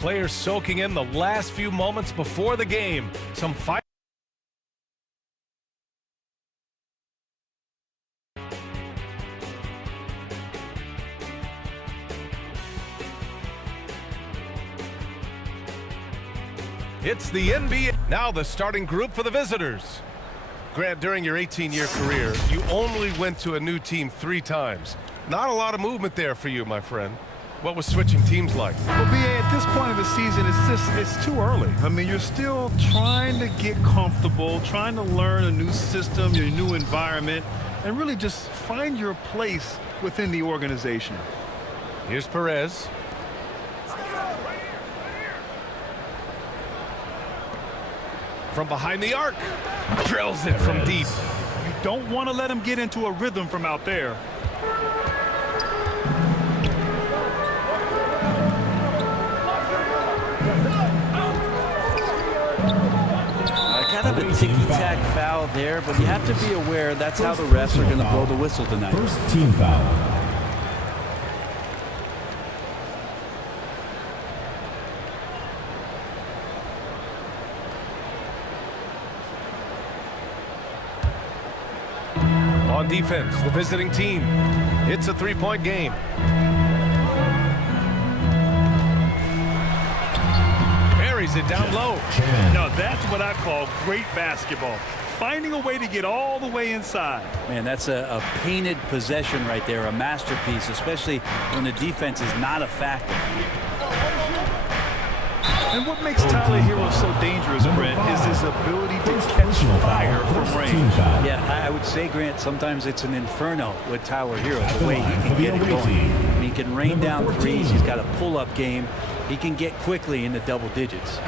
Players soaking in the last few moments before the game. Some fight. It's the NBA. Now the starting group for the visitors. Grant, during your 18-year career, you only went to a new team 3 times. Not a lot of movement there for you, my friend. What was switching teams like? Well, BA, at this point of the season, it's too early. I mean, you're still trying to get comfortable, trying to learn a new system, your new environment, and really just find your place within the organization. Here's Perez. From behind the arc. Drills it from deep. You don't want to let him get into a rhythm from out there. Kind of a ticky-tack foul there, but you have to be aware that's how the refs are going to blow the whistle tonight. First team foul. On defense, the visiting team. It's a 3-point game. Buries it down low. Now that's what I call great basketball. Finding a way to get all the way inside. Man, that's a painted possession right there, a masterpiece, especially when the defense is not a factor. And what makes Tyler Hero so dangerous, Brent, is his ability to catch fire from range. Yeah, I would say, Grant, sometimes it's an inferno with Tyler Hero, the way he can get it going. I mean, he can rain down threes. He's got a pull-up game. He can get quickly into double digits.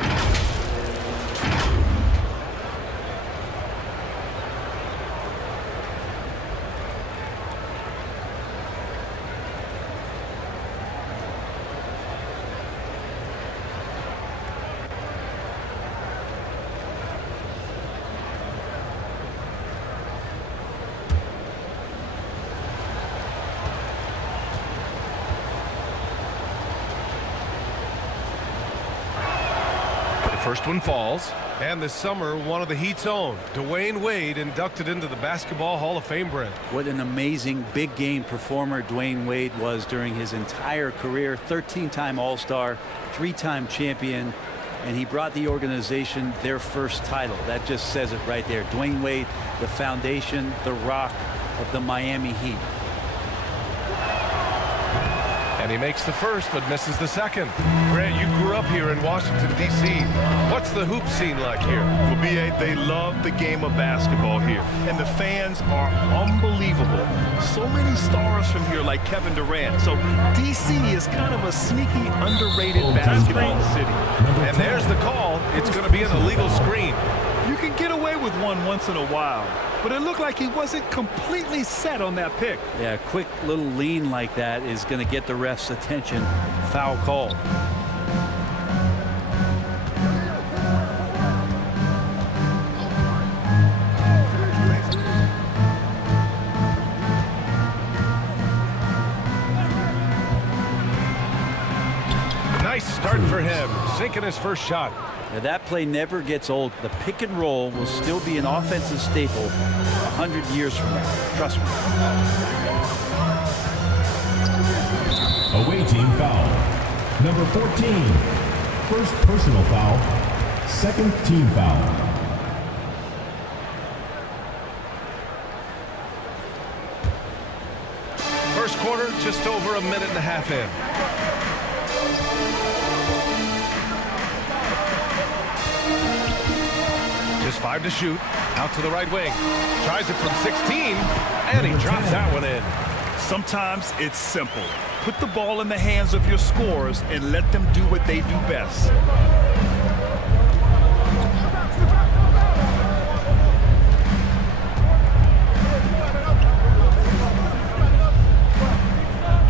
First one falls. And this summer, one of the Heat's own, Dwayne Wade, inducted into the Basketball Hall of Fame, Brent. What an amazing big game performer Dwayne Wade was during his entire career. 13-time All-Star, 3-time champion, and he brought the organization their first title. That just says it right there. Dwayne Wade, the foundation, the rock of the Miami Heat. And he makes the first, but misses the second. Grant, you grew up here in Washington, D.C. What's the hoop scene like here? Well, BA, they love the game of basketball here. And the fans are unbelievable. So many stars from here, like Kevin Durant. So D.C. is kind of a sneaky, underrated basketball city. And there's the call. It's going to be an illegal screen. You can get away with one once in a while, but it looked like he wasn't completely set on that pick. Yeah, a quick little lean like that is going to get the ref's attention. Foul call. Nice start for him, sinking his first shot. Now that play never gets old. The pick and roll will still be an offensive staple 100 years from now. Trust me. Away team foul. Number 14. First personal foul. Second team foul. First quarter, just over a minute and a half in. Just 5 to shoot. Out to the right wing. Tries it from 16, and he drops that one in. Sometimes it's simple. Put the ball in the hands of your scorers and let them do what they do best.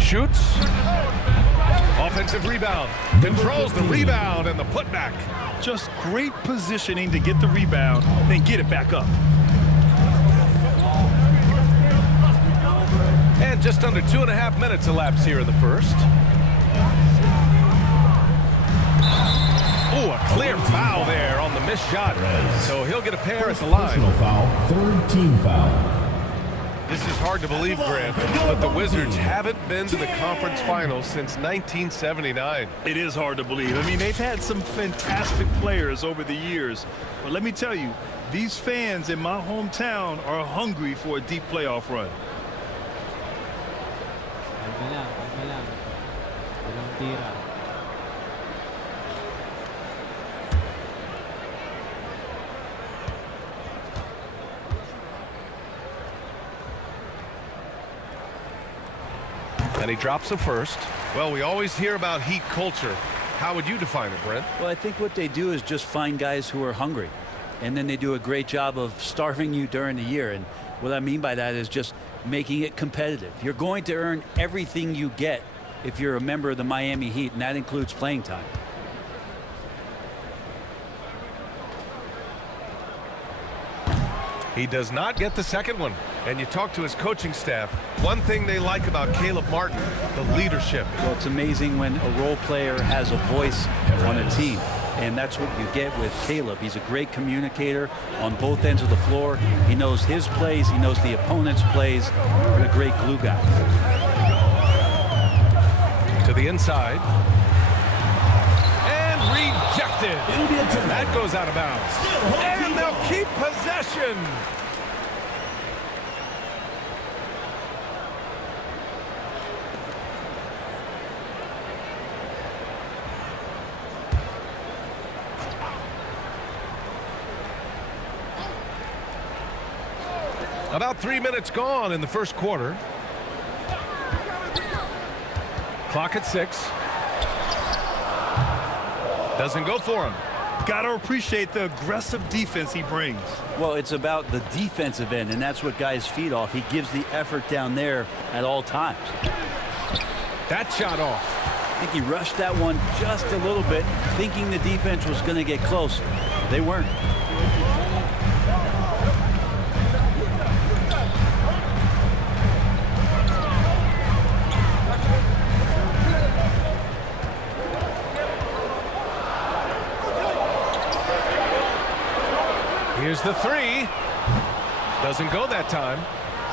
Shoots. Offensive rebound. Controls the rebound and the putback. Just great positioning to get the rebound, then get it back up. And just under 2.5 minutes elapsed here in the first. missed shot. So he'll get a pair at the line. Personal foul, third team foul. This is hard to believe, Grant, but the Wizards haven't been to the conference finals since 1979. It is hard to believe. I mean, they've had some fantastic players over the years. But let me tell you, these fans in my hometown are hungry for a deep playoff run. Kalma lang, kalma lang. Walang tira. And he drops the first. Well, we always hear about Heat culture. How would you define it, Brent? Well, I think what they do is just find guys who are hungry. And then they do a great job of starving you during the year. And what I mean by that is just making it competitive. You're going to earn everything you get if you're a member of the Miami Heat, and that includes playing time. He does not get the second one. And you talk to his coaching staff, one thing they like about Caleb Martin, the leadership. Well, it's amazing when a role player has a voice on a team. And that's what you get with Caleb. He's a great communicator on both ends of the floor. He knows his plays. He knows the opponent's plays. And a great glue guy. To the inside. And rejected. That goes out of bounds. And they'll keep possession. About 3 minutes gone in the first quarter. Clock at 6. Doesn't go for him. Got to appreciate the aggressive defense he brings. Well, it's about the defensive end, and that's what guys feed off. He gives the effort down there at all times. That shot off. I think he rushed that one just a little bit, thinking the defense was going to get close. They weren't. Here's the three. Doesn't go that time.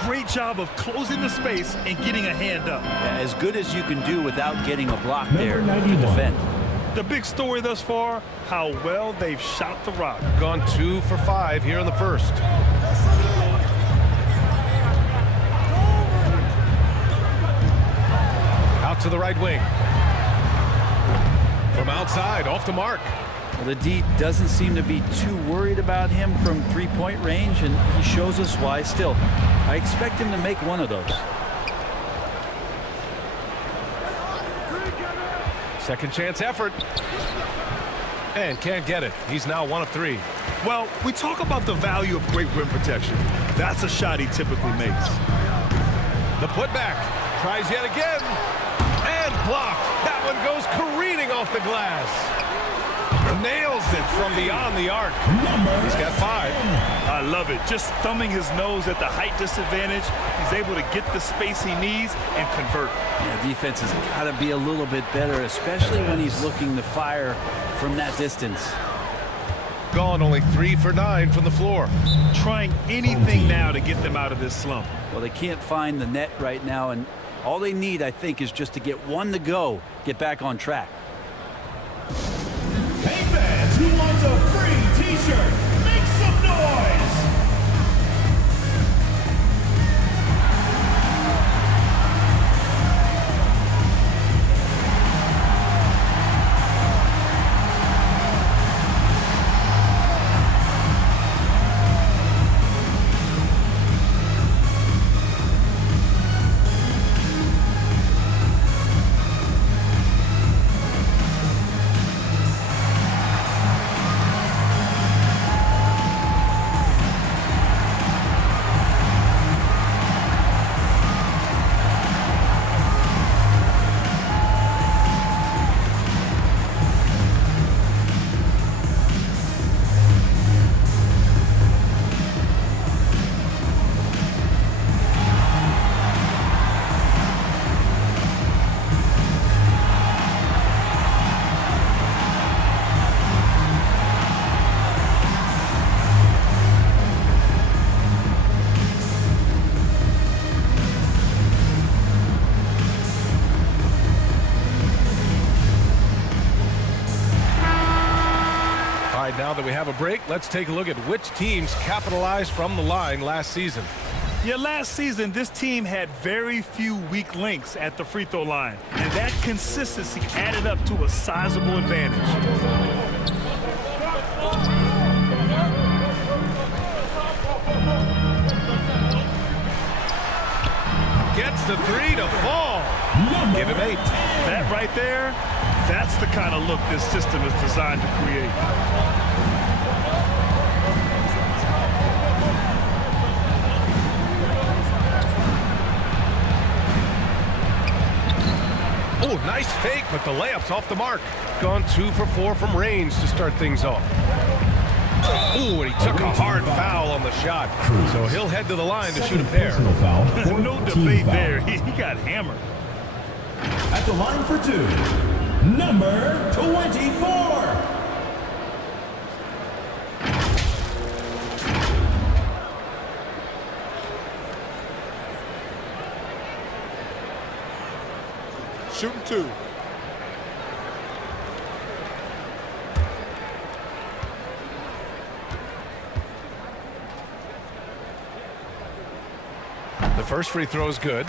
Great job of closing the space and getting a hand up. Yeah, as good as you can do without getting a block there to 91. defend. The big story thus far, how well they've shot the rock. Gone 2 for 5 here in the first. Out to the right wing. From outside, off the mark. Well, the D doesn't seem to be too worried about him from three-point range, and he shows us why still. I expect him to make one of those. Second chance effort. And can't get it. He's now 1 of 3. Well, we talk about the value of great rim protection. That's a shot he typically makes. The putback. Tries yet again. And blocked. That one goes careening off the glass. Nails it from beyond the arc. He's got 5. I love it. Just thumbing his nose at the height disadvantage. He's able to get the space he needs and convert. Yeah, defense has got to be a little bit better, especially when he's looking to fire from that distance. Gone only 3 for 9 from the floor. Trying anything now to get them out of this slump. Well, they can't find the net right now, and all they need, I think, is just to get one to go, get back on track. Hey fans, who wants a free t-shirt? Make some noise! Now that we have a break, let's take a look at which teams capitalized from the line last season. Yeah, last season, this team had very few weak links at the free throw line, and that consistency added up to a sizable advantage. Gets the three to fall. Give him 8. That right there, that's the kind of look this system is designed to create. Oh, nice fake, but the layup's off the mark. Gone 2 for 4 from range to start things off. Ooh, and he took a hard foul on the shot. So he'll head to the line to shoot a pair. Foul, No debate there. He got hammered. At the line for 2, number 24. Shooting 2. The first free throw is good.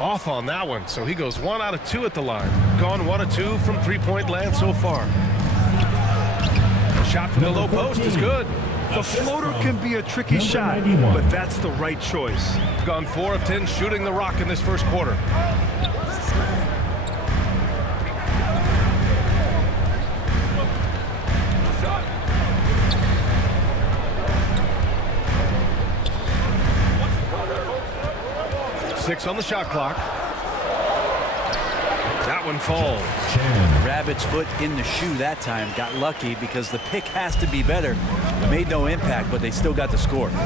Off on that one, so he goes 1 out of 2 at the line. Gone 1 of 2 from three-point land so far. The shot from the low post is good. The floater can be a tricky shot, 91. but that's the right choice. Gone 4 of 10 shooting the rock in this first quarter. Six on the shot clock. That one falls. Rabbit's foot in the shoe that time. Got lucky because the pick has to be better. Made no impact, but they still got the score. They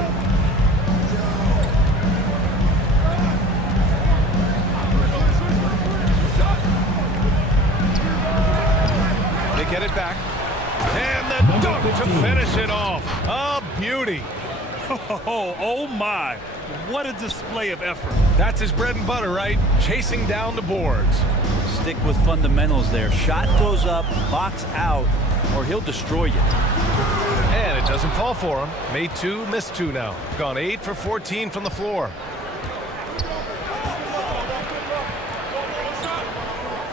get it back. And the dunk to finish it off. A beauty. Oh my. What a display of effort. That's his bread and butter, right? Chasing down the boards. Stick with fundamentals there. Shot goes up, box out, or he'll destroy you. And it doesn't fall for him. Made 2, missed 2 now. Gone 8 for 14 from the floor.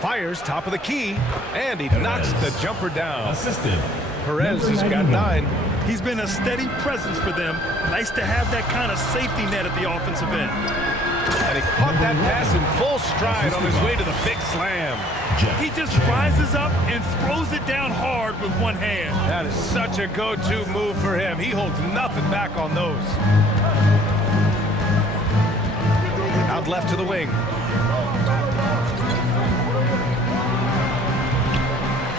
Fires top of the key, and he knocks the jumper down. Assisted. Perez has got 9. He's been a steady presence for them. Nice to have that kind of safety net at the offensive end. And he caught that pass in full stride on his way to the big slam. He just rises up and throws it down hard with one hand. That is such a go-to move for him. He holds nothing back on those. Out left to the wing.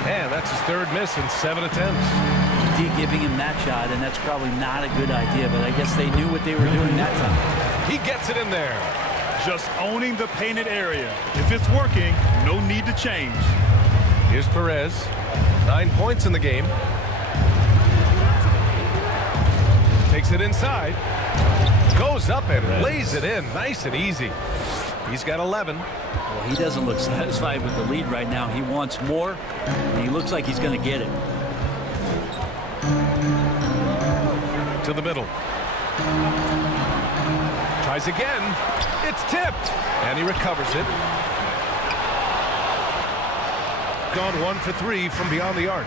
And that's his 3rd miss in 7 attempts. D giving him that shot, and that's probably not a good idea, but I guess they knew what they were doing that time. He gets it in there. Just owning the painted area. If it's working, no need to change. Here's Perez. 9 points in the game. Takes it inside. Goes up and lays it in. Nice and easy. He's got 11. Well, he doesn't look satisfied with the lead right now. He wants more, and he looks like he's going to get it. To the middle. Tries again. It's tipped. And he recovers it. Gone 1 for 3 from beyond the arc.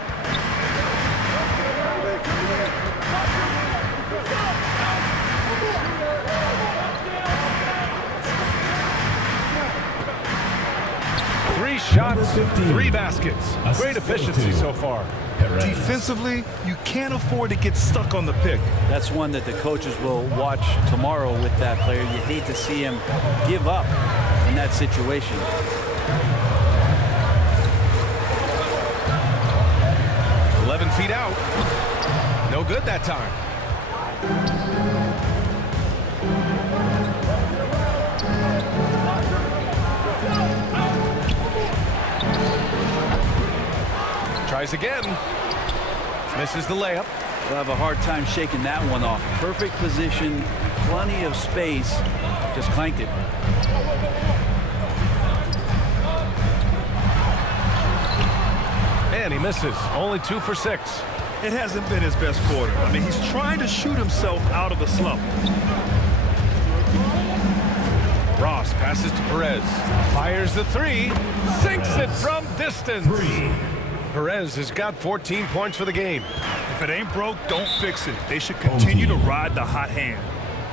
Three shots, 3 baskets. Great efficiency so far. Defensively, you can't afford to get stuck on the pick. That's one that the coaches will watch tomorrow with that player. You hate to see him give up in that situation. Feet out. No good that time. Tries again. Misses the layup. We'll have a hard time shaking that one off. Perfect position, plenty of space. Just clanked it. And he misses. Only 2 for 6. It hasn't been his best quarter. I mean, he's trying to shoot himself out of the slump. Ross passes to Perez. Fires the 3. Sinks it from distance. 3. Perez has got 14 points for the game. If it ain't broke, don't fix it. They should continue to ride the hot hand.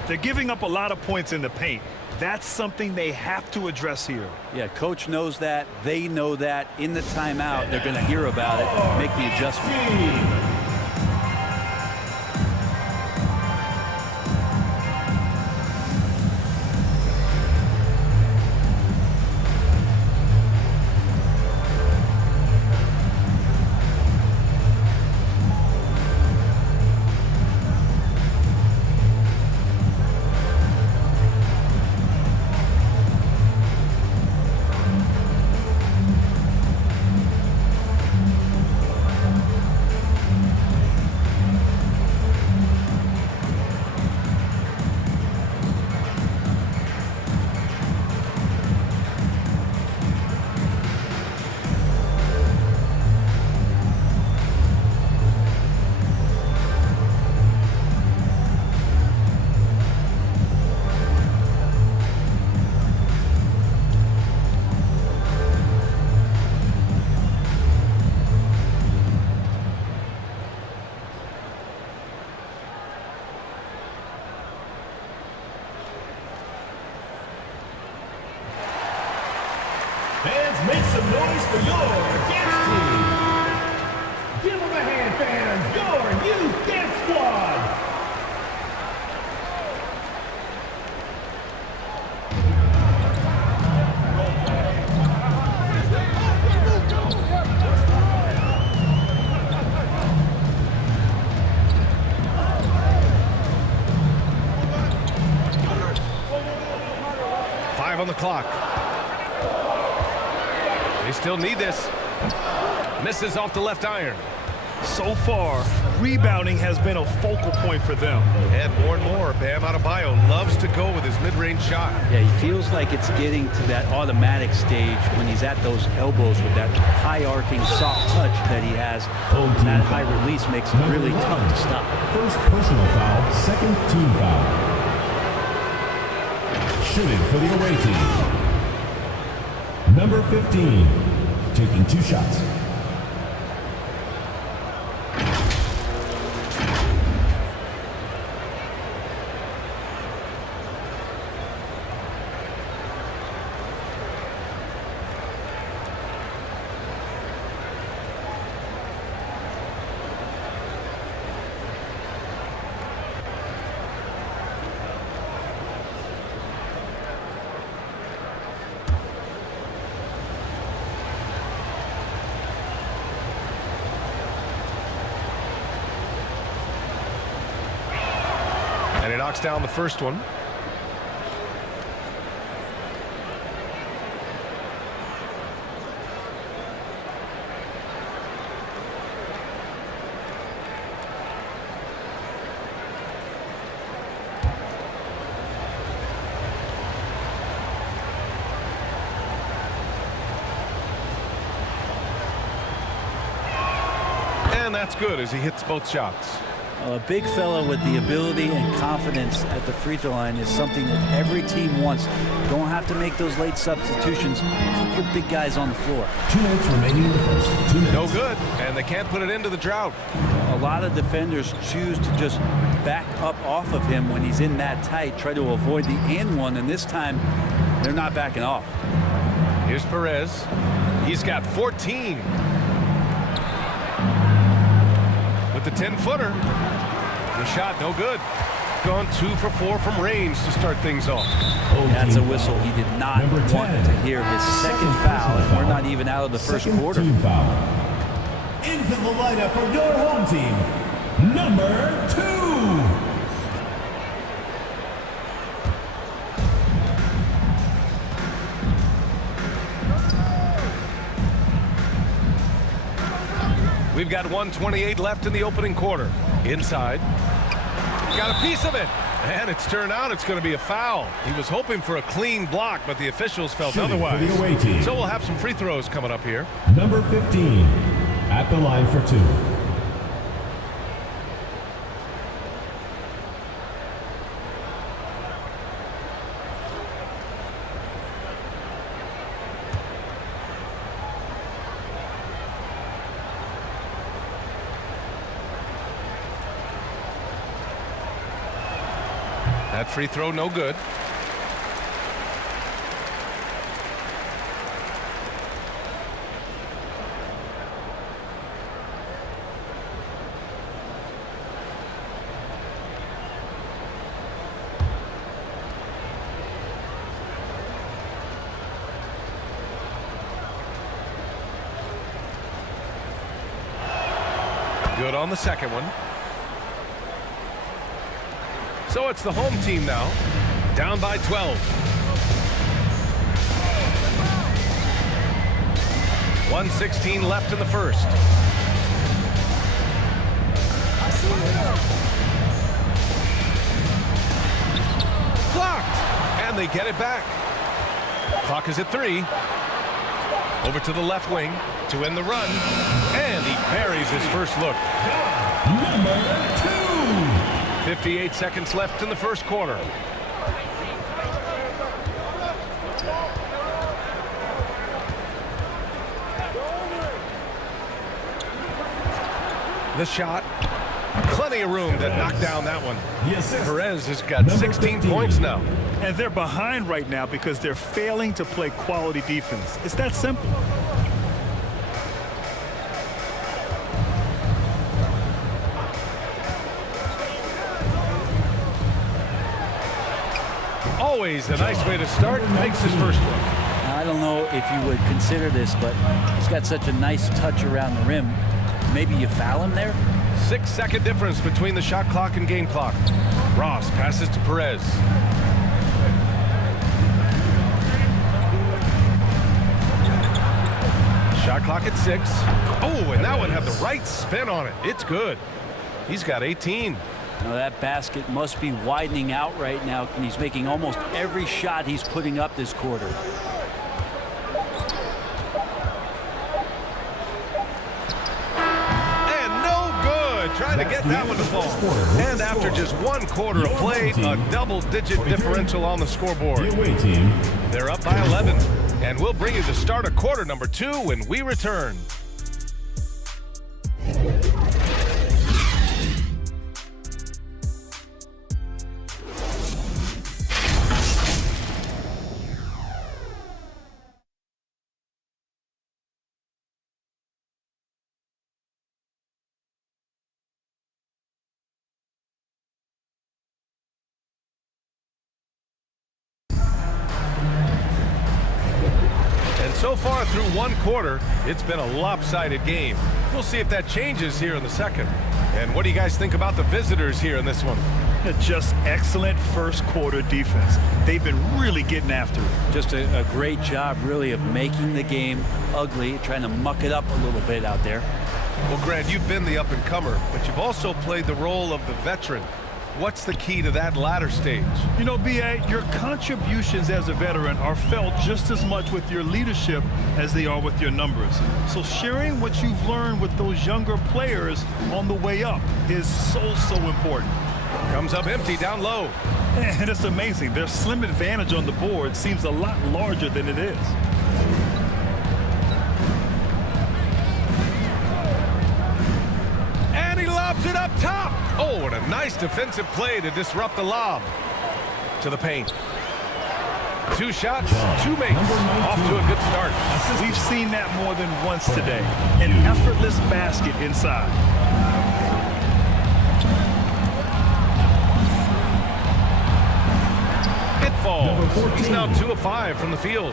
They're giving up a lot of points in the paint. That's something they have to address here. Yeah, coach knows that. They know that. In the timeout, they're going to hear about it, make the adjustment. Fans, make some noise for your dance team. Give them a hand, fans. Your youth dance squad. On the clock. They still need this. Misses off the left iron. So far, rebounding has been a focal point for them. And more, Bam Adebayo loves to go with his mid-range shot. Yeah, he feels like it's getting to that automatic stage when he's at those elbows with that high arcing soft touch that he has. And that high release makes it really tough to stop. First personal foul, second team foul. Shooting for the away team. Number 15, taking 2 shots. And he knocks down the first one. And that's good as he hits both shots. A big fella with the ability and confidence at the free throw line is something that every team wants. You don't have to make those late substitutions. Keep your big guys on the floor. 2 minutes remaining in the first. 2 minutes. No good, and they can't put it into the drought. A lot of defenders choose to just back up off of him when he's in that tight, try to avoid the and one, and this time they're not backing off. Here's Perez. He's got 14. With the 10-footer. The shot, no good. Gone 2 for 4 from range to start things off. That's a whistle. He did not want to hear his second foul, and we're not even out of the first quarter. Team foul. Into the lineup for your home team, number 2. We've got 1:28 left in the opening quarter. Inside. Got a piece of it. And it's turned out it's going to be a foul. He was hoping for a clean block, but the officials felt otherwise. For the away team. So we'll have some free throws coming up here. Number 15 at the line for 2. That free throw, no good. Good on the second one. So it's the home team now, down by 12. 1:16 left in the first. Blocked, and they get it back. Clock is at 3. Over to the left wing to end the run, and he buries his first look. Number 2. 58 seconds left in the first quarter. The shot. Plenty of room to knock down that one. Yes, sir. Perez has got 16 points now. And they're behind right now because they're failing to play quality defense. It's that simple. Always a nice way to start. Makes his first one. Now, I don't know if you would consider this, but he's got such a nice touch around the rim. Maybe you foul him there? 6-second difference between the shot clock and game clock. Ross passes to Perez. Shot clock at 6. Oh, and that one had the right spin on it. It's good. He's got 18. Now that basket must be widening out right now, and he's making almost every shot he's putting up this quarter. And no good. Trying to get that one to fall. And after just 1 quarter of play, a double-digit differential on the scoreboard. The away team. They're up by 11. And we'll bring you the start of quarter number 2 when we return. So far through 1 quarter, it's been a lopsided game. We'll see if that changes here in the second. And what do you guys think about the visitors here in this one? Just excellent first quarter defense. They've been really getting after it. Just a great job, really, of making the game ugly, trying to muck it up a little bit out there. Well, Grant, you've been the up-and-comer, but you've also played the role of the veteran. What's the key to that latter stage? You know, BA, your contributions as a veteran are felt just as much with your leadership as they are with your numbers. So sharing what you've learned with those younger players on the way up is so important. Comes up empty down low. And it's amazing. Their slim advantage on the board seems a lot larger than it is. And he lobs it up top. Oh, and a nice defensive play to disrupt the lob. To the paint. 2 shots, 2 makes. Off to a good start. We've seen that more than once today. An effortless basket inside. It falls. He's now 2 of 5 from the field.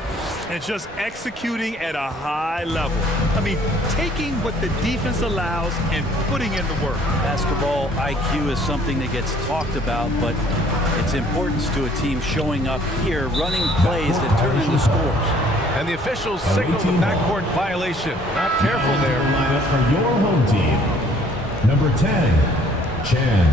And just executing at a high level. I mean, taking what the defense allows and putting in the work. Basketball IQ is something that gets talked about, but its importance to a team showing up here, running plays that turn into scores. And the officials signal the backcourt violation. Not careful there. Lineup for your home team. Number 10, Chen.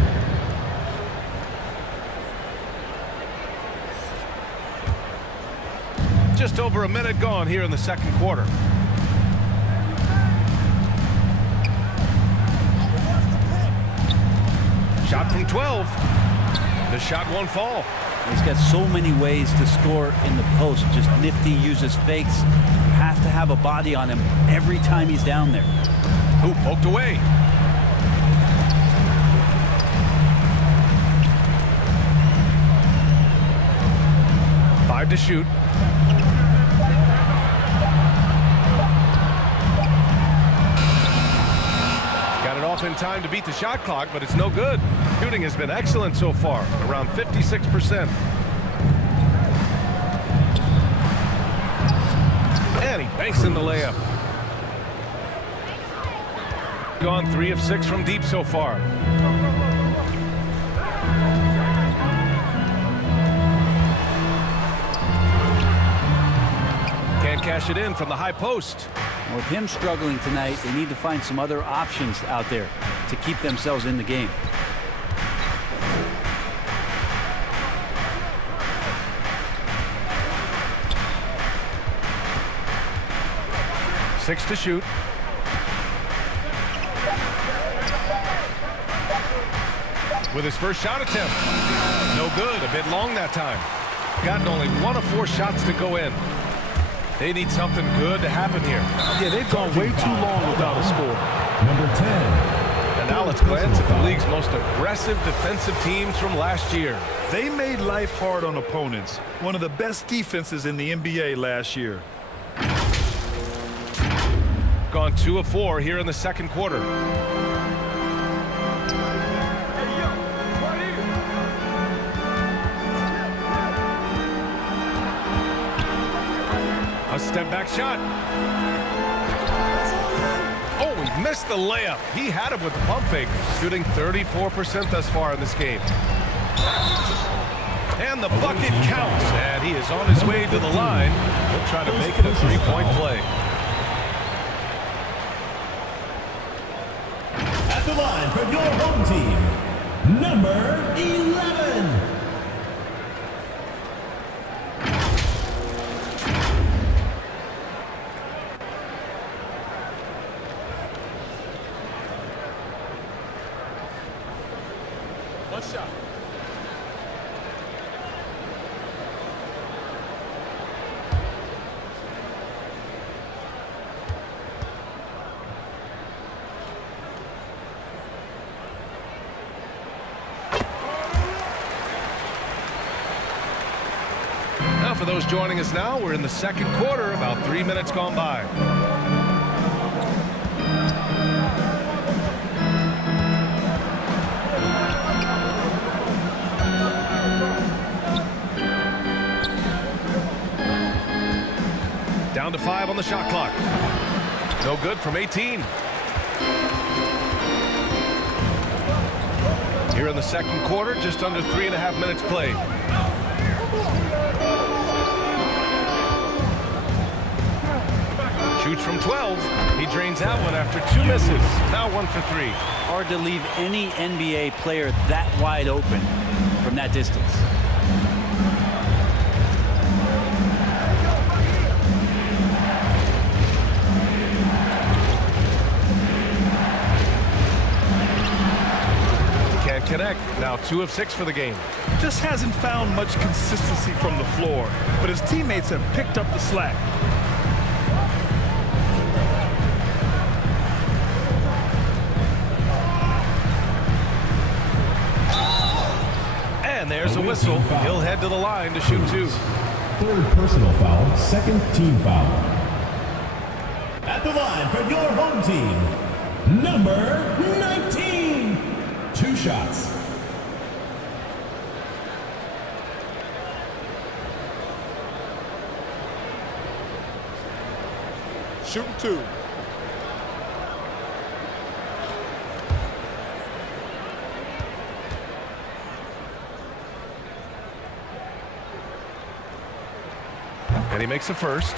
Just over a minute gone here in the second quarter. Shot from 12. The shot won't fall. He's got so many ways to score in the post. Just nifty, uses fakes. You have to have a body on him every time he's down there. Who poked away? Five to shoot. Got it off in time to beat the shot clock, but it's no good. Shooting has been excellent so far, around 56%. And he banks in the layup. Gone 3 of 6 from deep so far. Can't cash it in from the high post. With him struggling tonight, they need to find some other options out there to keep themselves in the game. Six to shoot. With his first shot attempt. No good, a bit long that time. Gotten only 1 of 4 shots to go in. They need something good to happen here. Yeah, they've gone way too long without a score. Number 10. And now let's glance at the league's most aggressive defensive teams from last year. They made life hard on opponents. One of the best defenses in the NBA last year. Gone 2 of 4 here in the second quarter. A step back shot. Oh, he missed the layup. He had him with the pump fake, shooting 34% thus far in this game. And the bucket counts, and he is on his way to the line. He'll try to make it a 3-point play. At the line for your home team, number 11. One shot. Now for those joining us now, we're in the second quarter, about 3 minutes gone by. Down to 5 on the shot clock. No good from 18. Here in the second quarter, just under 3.5 minutes played. Shoots from 12. He drains that one after 2 misses. Now 1 for 3. Hard to leave any NBA player that wide open from that distance. Can't connect. Now 2 of 6 for the game. Just hasn't found much consistency from the floor, but his teammates have picked up the slack. And there's a whistle. He'll head to the line to shoot 2. Third personal foul, second team foul. At the line for your home team, number 19. 2 shots. Shooting 2. And he makes a first.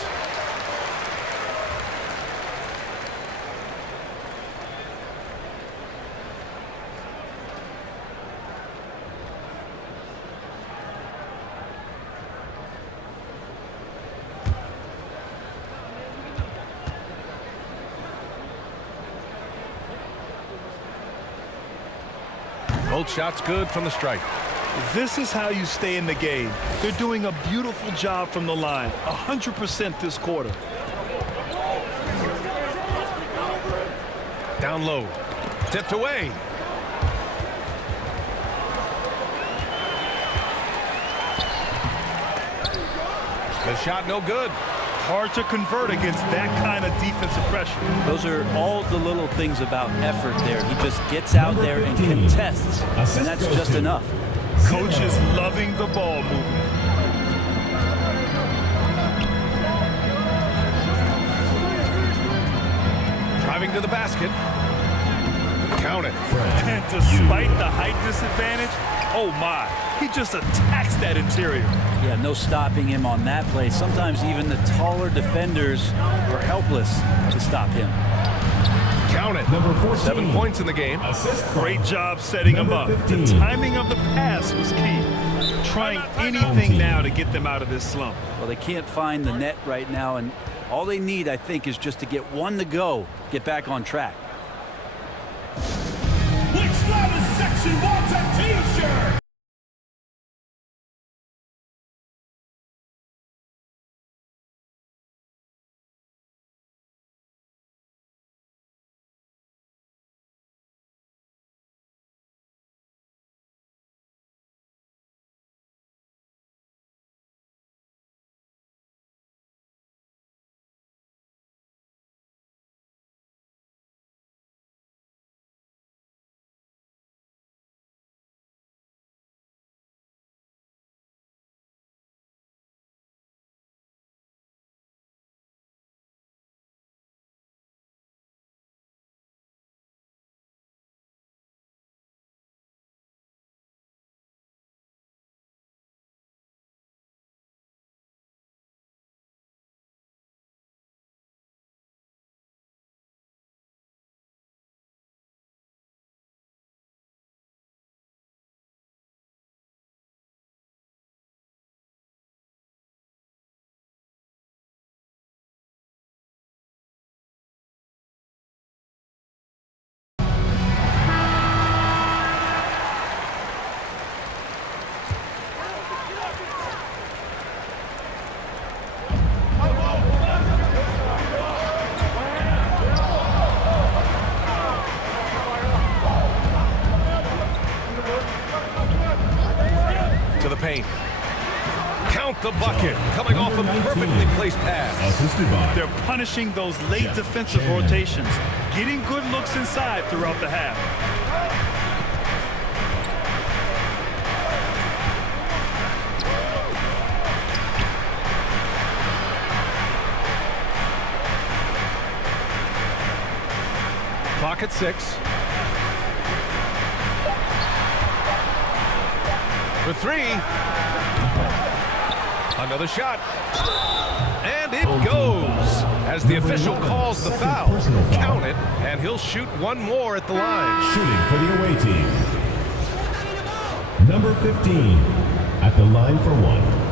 Both shots good from the stripe. This is how you stay in the game. They're doing a beautiful job from the line. 100% this quarter. Down low. Tipped away. The shot no good. Hard to convert against that kind of defensive pressure. Those are all the little things about effort there. He just gets out there and contests, and that's just enough. Coach is loving the ball movement. Driving to the basket. Count it. And despite the height disadvantage, oh my, he just attacks that interior. Yeah, no stopping him on that play. Sometimes even the taller defenders were helpless to stop him. Count it. Number 14. 7 points in the game. Great job setting him up. The timing of the pass was key. Trying anything now to get them out of this slump. Well, they can't find the net right now, and all they need, I think, is just to get one to go, get back on track. Which loudest section wants a t-shirt? Paint. Count the bucket. Coming off a perfectly placed pass. They're punishing those late defensive rotations, getting good looks inside throughout the half. Clock at 6. For 3. Another shot. And it goes. As the official calls the foul. Count it, and he'll shoot one more at the line. Shooting for the away team. Number 15 at the line for 1.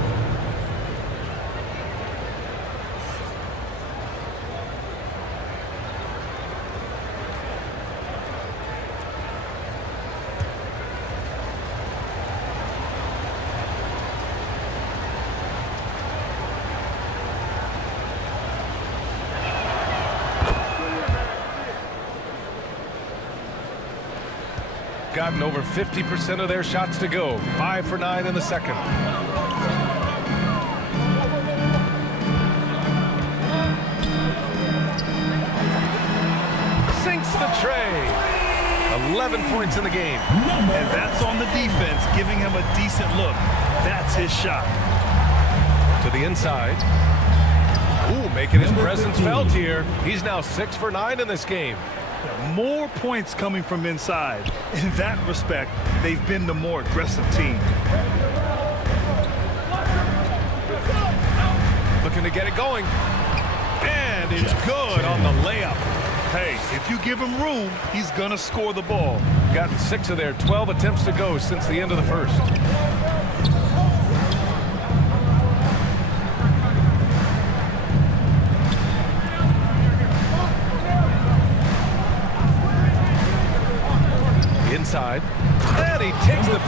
Gotten over 50% of their shots to go. 5 for 9 in the second. Sinks the tray. 11 points in the game. And that's on the defense, giving him a decent look. That's his shot. To the inside. Ooh, making his presence felt here. He's now 6 for 9 in this game. More points coming from inside. In that respect, they've been the more aggressive team. Looking to get it going. And it's good on the layup. Hey, if you give him room, he's going to score the ball. Gotten 6 of their 12 attempts to go since the end of the first. Inside, and he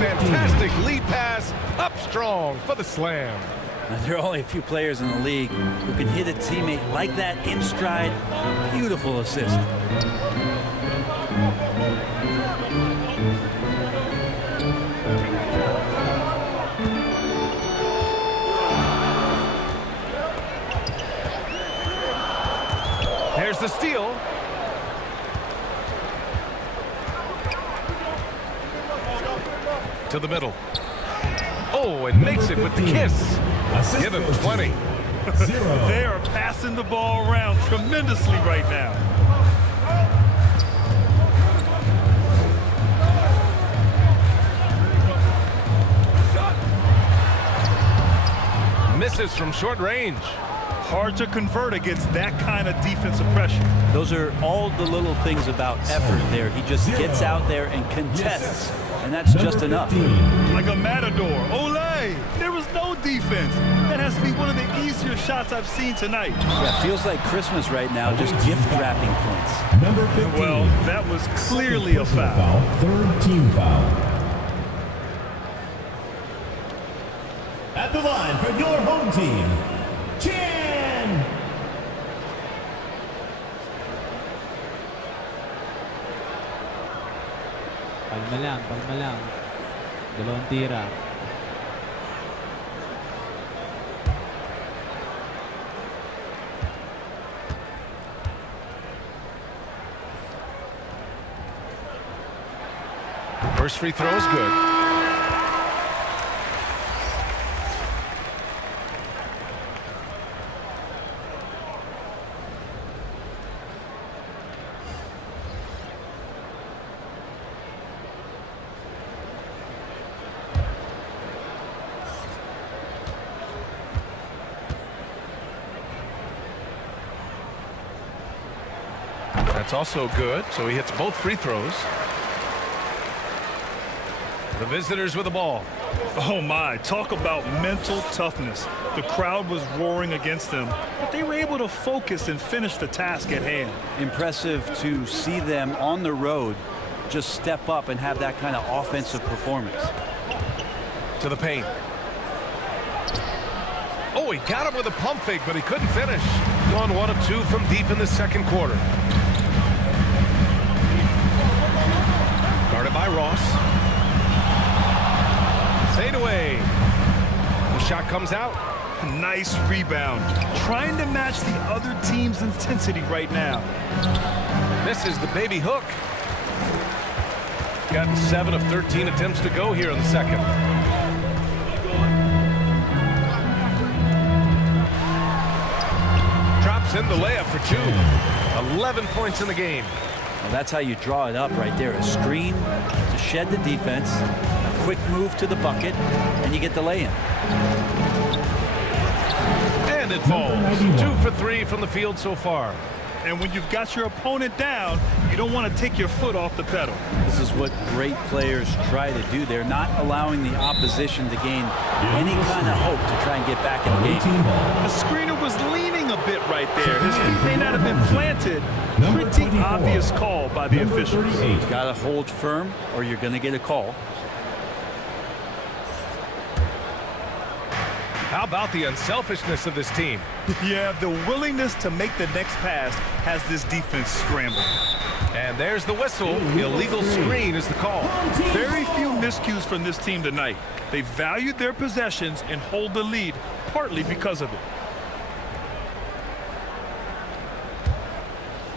fantastic lead pass. Up strong for the slam. Now, there are only a few players in the league who can hit a teammate like that in stride. Beautiful assist. There's the steal. To the middle. Oh, and makes it with the kiss. Give him 20. They are passing the ball around tremendously right now. Misses from short range. Hard to convert against that kind of defensive pressure. Those are all the little things about effort there. He just gets out there and contests, and that's just enough. Like a matador. Olé! There was no defense. That has to be one of the easier shots I've seen tonight. Yeah, feels like Christmas right now, just gift wrapping points. Number 15. Well, that was clearly a foul. Third team foul. At the line for your home team, Gen. Palma lang. Dalawang tira. First free throw is good. That's also good, so he hits both free throws. The visitors with the ball. Oh my, talk about mental toughness. The crowd was roaring against them, but they were able to focus and finish the task at hand. Impressive to see them on the road just step up and have that kind of offensive performance. To the paint. Oh, he got him with a pump fake, but he couldn't finish. Gone 1 of 2 from deep in the second quarter. Guarded by Ross. Fade away. The shot comes out. Nice rebound. Trying to match the other team's intensity right now. Misses the baby hook. Got 7 of 13 attempts to go here in the second. Drops in the layup for 2. 11 points in the game. Well, that's how you draw it up right there. A screen to shed the defense, a quick move to the bucket, and you get the lay-in. And it falls. 2 for 3 from the field so far. And when you've got your opponent down, you don't want to take your foot off the pedal. This is what great players try to do. They're not allowing the opposition to gain any kind of hope to try and get back in the game. The screener was leaning a bit right there. His feet may not have been planted. Pretty obvious call by the officials. You've got to hold firm or you're going to get a call. How about the unselfishness of this team? Yeah, the willingness to make the next pass has this defense scrambling. And there's the whistle. Illegal screen is the call. Very few miscues from this team tonight. They valued their possessions and hold the lead, partly because of it.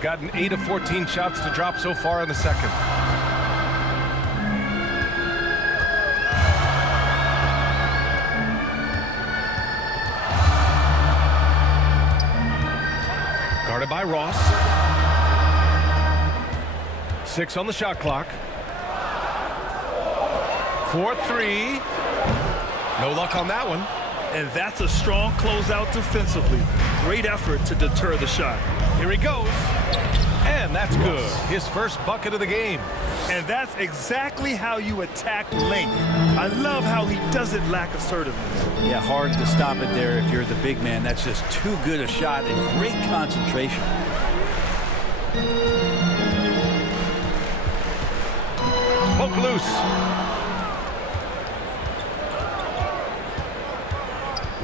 Gotten 8 of 14 shots to drop so far in the second. Guarded by Ross. 6 on the shot clock. 4-3. No luck on that one. And that's a strong closeout defensively. Great effort to deter the shot. Here he goes. And that's good. His first bucket of the game. And that's exactly how you attack length. I love how he doesn't lack assertiveness. Yeah, hard to stop it there if you're the big man. That's just too good a shot and great concentration. Poke loose.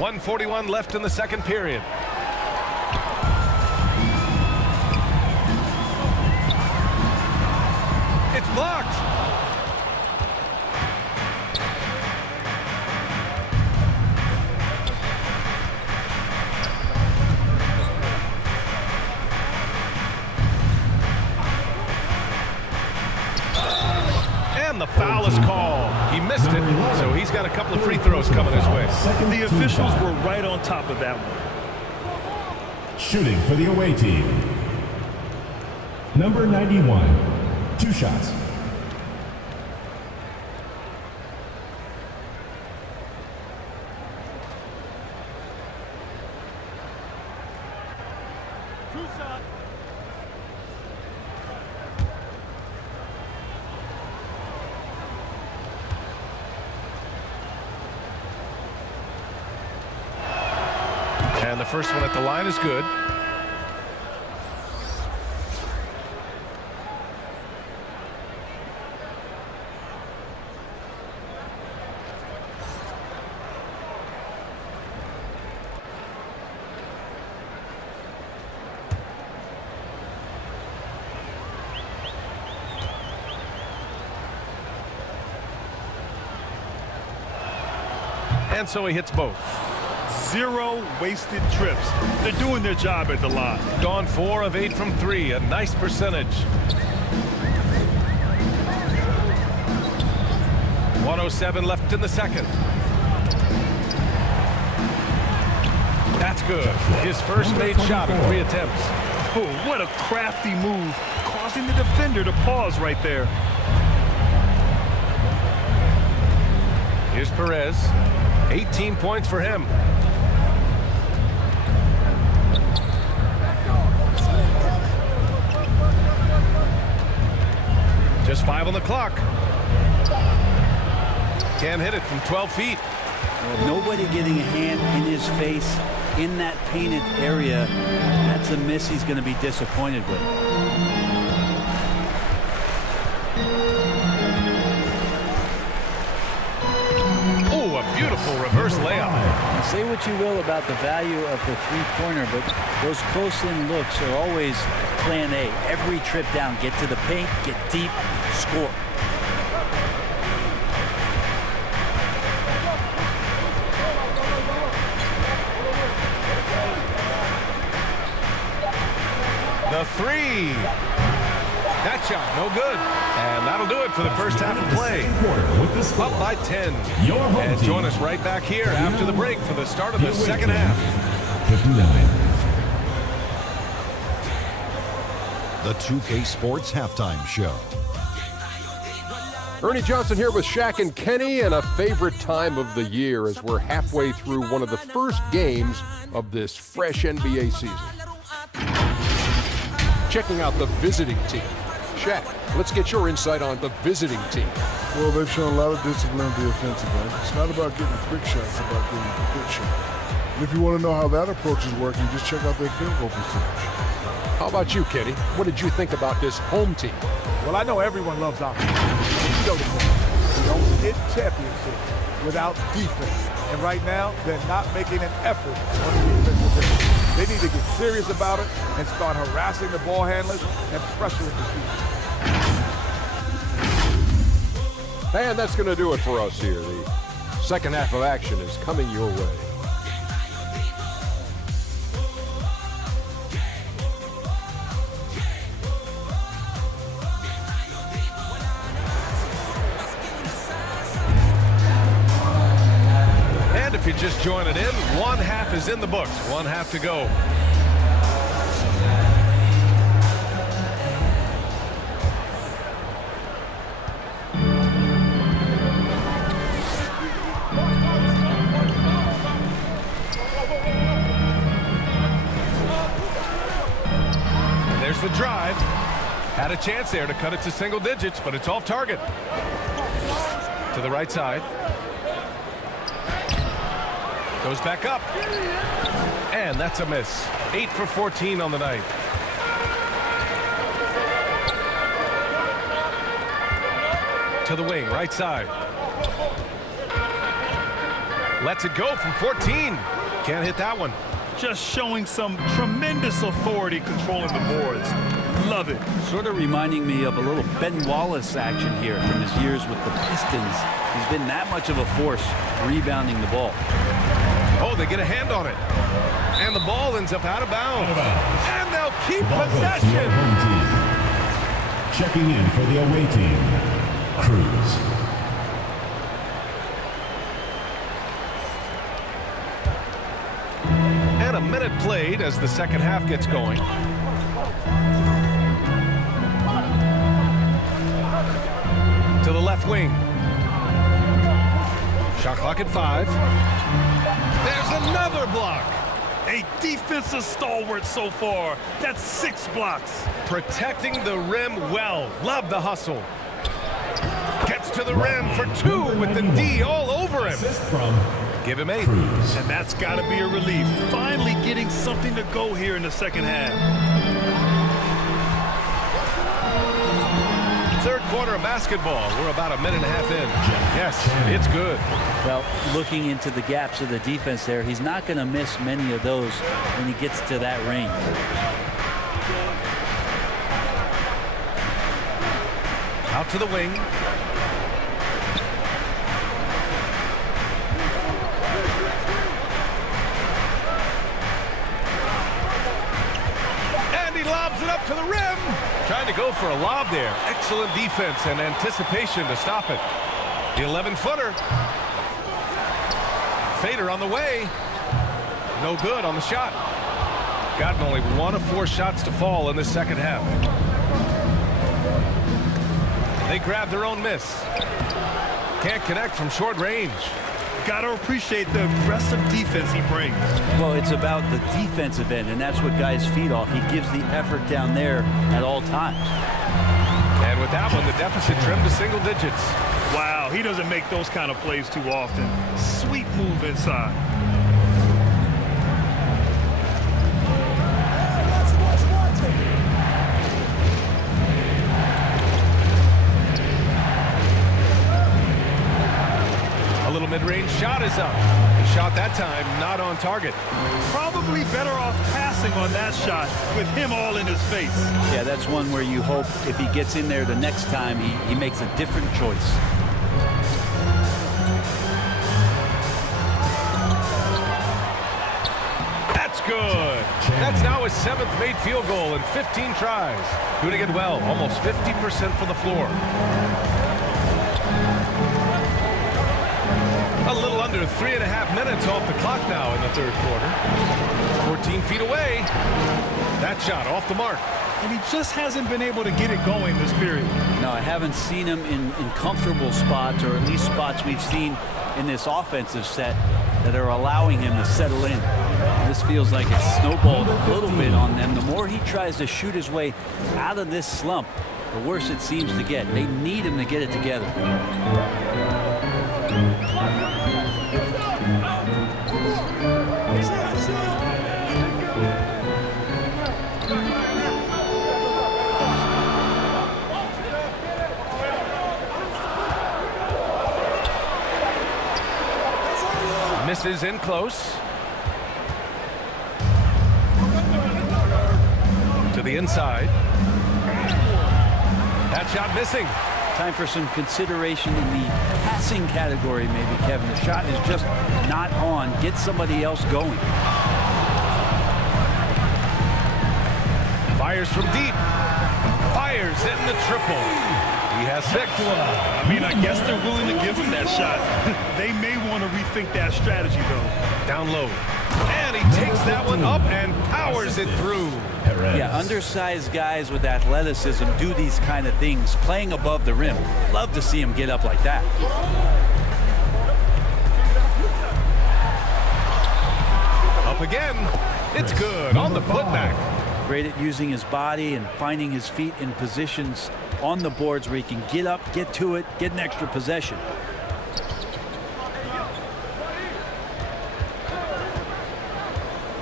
1:41 left in the second period. It's blocked. And the foul is called. He missed it, so he's got a couple of free throws coming his way. The officials were right on top of that one. Shooting for the away team. Number 91. 2 shots. And the first one at the line is good. And so he hits both. 0 wasted trips. They're doing their job at the line. Gone 4 of 8 from 3, a nice percentage. 1:07 left in the second. That's good. His first made shot in 3 attempts. Oh, what a crafty move, causing the defender to pause right there. Here's Perez. 18 points for him. Just 5 on the clock. Can't hit it from 12 feet. Well, nobody getting a hand in his face in that painted area. That's a miss he's going to be disappointed with. Oh, a beautiful reverse layup. Now, say what you will about the value of the three-pointer, but those close-in looks are always plan A. Every trip down, get to the paint, get deep, score. The 3. That shot, no good. And that'll do it for the first half of play. Up by 10. And join us right back here after the break for the start of the second half. 59. The 2K Sports Halftime Show. Ernie Johnson here with Shaq and Kenny, and a favorite time of the year as we're halfway through one of the first games of this fresh NBA season. Checking out the visiting team. Shaq, let's get your insight on the visiting team. Well, they've shown a lot of discipline on the offensive end. It's not about getting quick shots, it's about getting a good shot. And if you want to know how that approach is working, just check out their field goal percentage. How about you, Kenny? What did you think about this home team? Well, I know everyone loves offense. You know the thing. You don't hit championships without defense. And right now, they're not making an effort on the defensive end. They need to get serious about it and start harassing the ball handlers and pressuring the team. And that's going to do it for us here. The second half of action is coming your way. And if you're just joining in, one half is in the books. One half to go. The drive. Had a chance there to cut it to single digits, but it's off target. To the right side. Goes back up. And that's a miss. 8 for 14 on the night. To the wing, right side. Lets it go from 14. Can't hit that one. Just showing some tremendous authority controlling the boards. Love it. Sort of reminding me of a little Ben Wallace action here from his years with the Pistons. He's been that much of a force rebounding the ball. Oh, they get a hand on it. And the ball ends up out of bounds. And they'll keep possession. Checking in for the away team, Cruz. And a minute played as the second half gets going. To the left wing. Shot clock at 5. There's another block. A defensive stalwart so far. That's 6 blocks. Protecting the rim well. Love the hustle. Gets to the rim for 2 with the D all over him. Give him 8. And that's got to be a relief. Finally getting something to go here in the second half. Third quarter of basketball. We're about a minute and a half in. Yes, it's good. Well, looking into the gaps of the defense there, he's not going to miss many of those when he gets to that range. Out to the wing. And he lobs it up to the rim. Trying to go for a lob there. Excellent defense and anticipation to stop it. The 11-footer. Fader on the way. No good on the shot. Gotten only 1 of 4 shots to fall in the second half. They grab their own miss. Can't connect from short range. Got to appreciate the aggressive defense he brings. Well, it's about the defensive end, and that's what guys feed off. He gives the effort down there at all times. And with that one, the deficit trimmed to single digits. Wow, he doesn't make those kind of plays too often. Sweet move inside. A little mid-range shot is up. He shot that time, not on target. Probably better off passing on that shot with him all in his face. Yeah, that's one where you hope if he gets in there the next time, he makes a different choice. That's good. That's now his 7th made field goal in 15 tries. Doing it well, almost 50% from the floor. A little under 3.5 minutes off the clock now in the third quarter. 14 feet away. That shot off the mark. And he just hasn't been able to get it going this period. No, I haven't seen him in comfortable spots, or at least spots we've seen in this offensive set that are allowing him to settle in. This feels like it's snowballed a little bit on them. The more he tries to shoot his way out of this slump, the worse it seems to get. They need him to get it together. Misses in close. To the inside. That shot missing. Time for some consideration in the passing category, maybe, Kevin. The shot is just not on. Get somebody else going. Fires from deep. Fires in the triple. He has 6. I mean, I guess they're willing to give him that shot. They may want to rethink that strategy, though. Down low. And he takes that one up and powers it through. Yeah, undersized guys with athleticism do these kind of things, playing above the rim. Love to see him get up like that. Up again. It's good on the putback. Great at using his body and finding his feet in positions on the boards where he can get up, get to it, get an extra possession.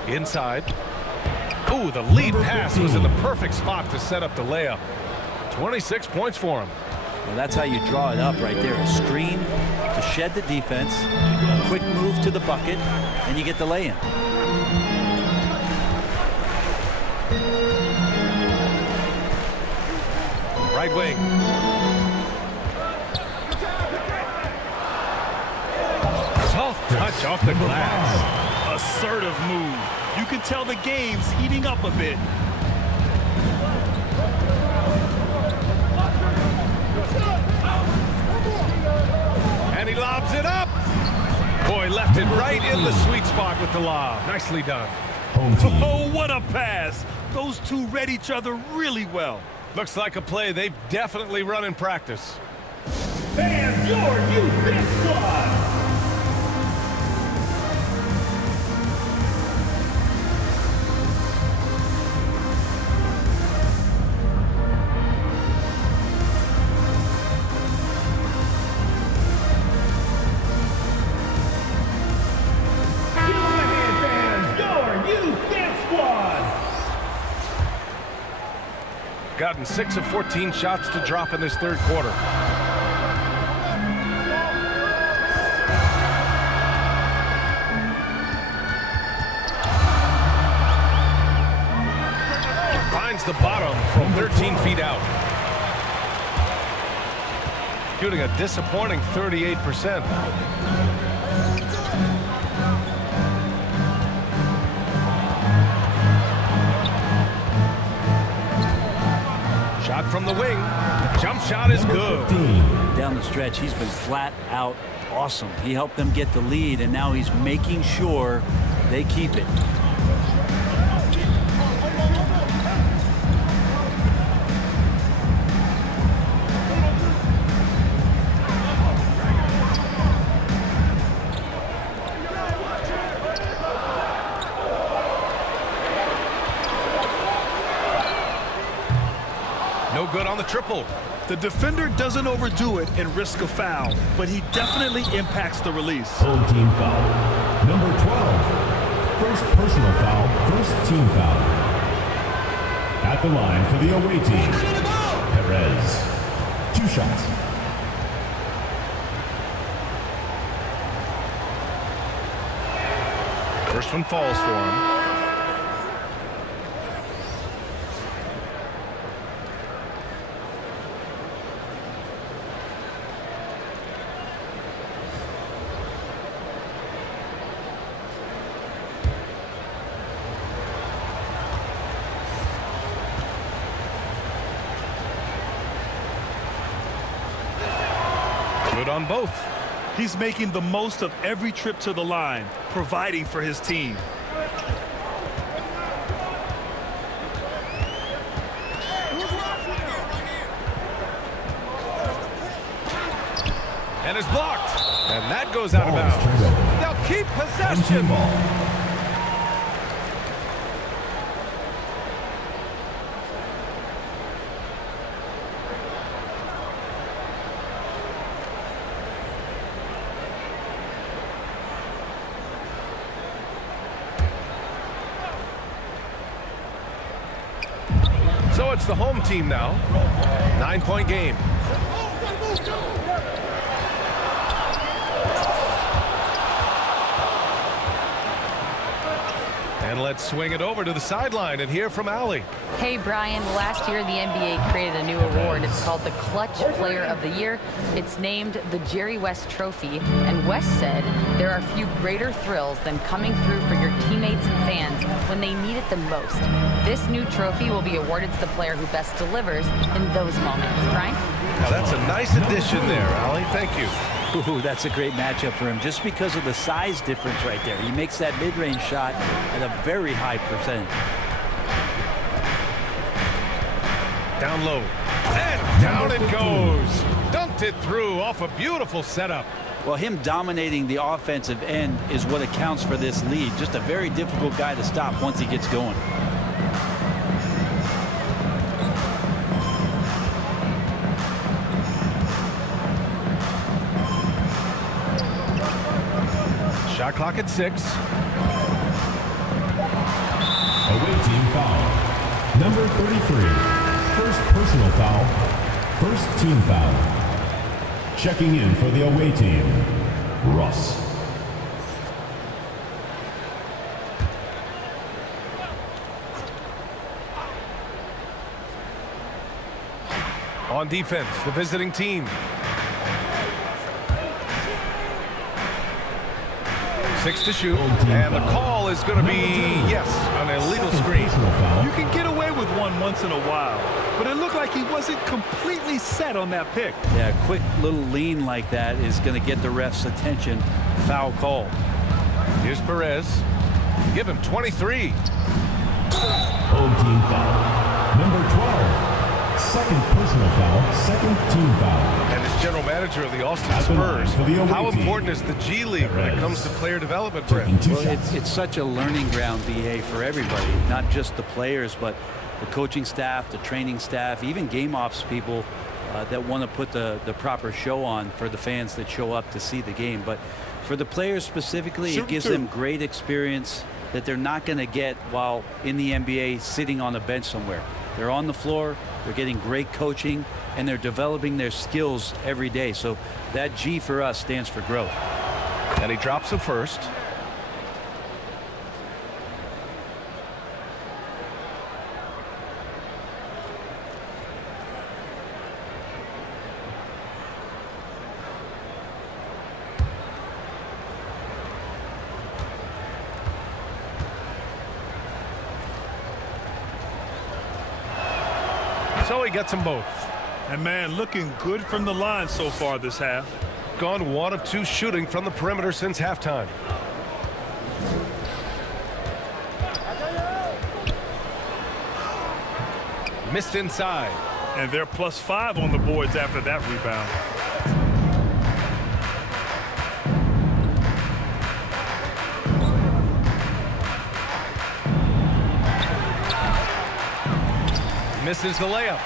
Inside. Ooh, the lead pass was in the perfect spot to set up the layup. 26 points for him. Well, that's how you draw it up right there. A screen to shed the defense, a quick move to the bucket, and you get the lay-in. Right wing. Soft touch off the glass. Assertive move. You can tell the game's heating up a bit. And he lobs it up. Boy, left it right in the sweet spot with the lob. Nicely done. Home team. Oh, what a pass. Those two read each other really well. Looks like a play they've definitely run in practice. Fans, your youth big squad. Gotten 6 of 14 shots to drop in this third quarter. Finds the bottom from 13 feet out. Shooting a disappointing 38%. Shot from the wing. Jump shot is good. Down the stretch, he's been flat out awesome. He helped them get the lead, and now he's making sure they keep it. No good on the triple. The defender doesn't overdo it and risk a foul, but he definitely impacts the release. Home team foul. Number 12. First personal foul, first team foul. At the line for the away team, Perez. 2 shots. First one falls for him. Good on both. He's making the most of every trip to the line, providing for his team. And is blocked. And that goes out of bounds. They'll keep possession. So it's the home team now. 9-point game. And let's swing it over to the sideline and hear from Allie. Hey, Brian. Last year, the NBA created a new award. It's called the Clutch Player of the Year. It's named the Jerry West Trophy. And West said there are few greater thrills than coming through for your teammates and fans when they need it the most. This new trophy will be awarded to the player who best delivers in those moments. Brian? Now, that's a nice addition there, Allie. Thank you. Ooh, that's a great matchup for him just because of the size difference right there. He makes that mid-range shot at a very high percentage. Down low. And down it goes. Dunked it through off a beautiful setup. Well, him dominating the offensive end is what accounts for this lead. Just a very difficult guy to stop once he gets going. Shot clock at 6. Away team foul. Number 33. First personal foul. First team foul. Checking in for the away team, Russ. On defense, the visiting team. 6 to shoot, and the call is going to be, yes, an illegal screen. You can get away with one once in a while, but it looked like he wasn't completely set on that pick. Yeah, a quick little lean like that is going to get the ref's attention. Foul call. Here's Perez. Give him 23. Old team foul. Number 12. Second personal foul, second team foul. And as general manager of the Austin Spurs, how important is the G League when it comes to player development, Brent? Well, it's such a learning ground, BA, for everybody, not just the players, but the coaching staff, the training staff, even game ops people that want to put the proper show on for the fans that show up to see the game. But for the players specifically, it gives them great experience that they're not going to get while in the NBA sitting on a bench somewhere. They're on the floor, they're getting great coaching, and they're developing their skills every day. So that G for us stands for growth. And he drops it first. So he gets them both. And man, looking good from the line so far this half. Gone 1 of 2 shooting from the perimeter since halftime. Missed inside. And they're +5 on the boards after that rebound. Misses the layup.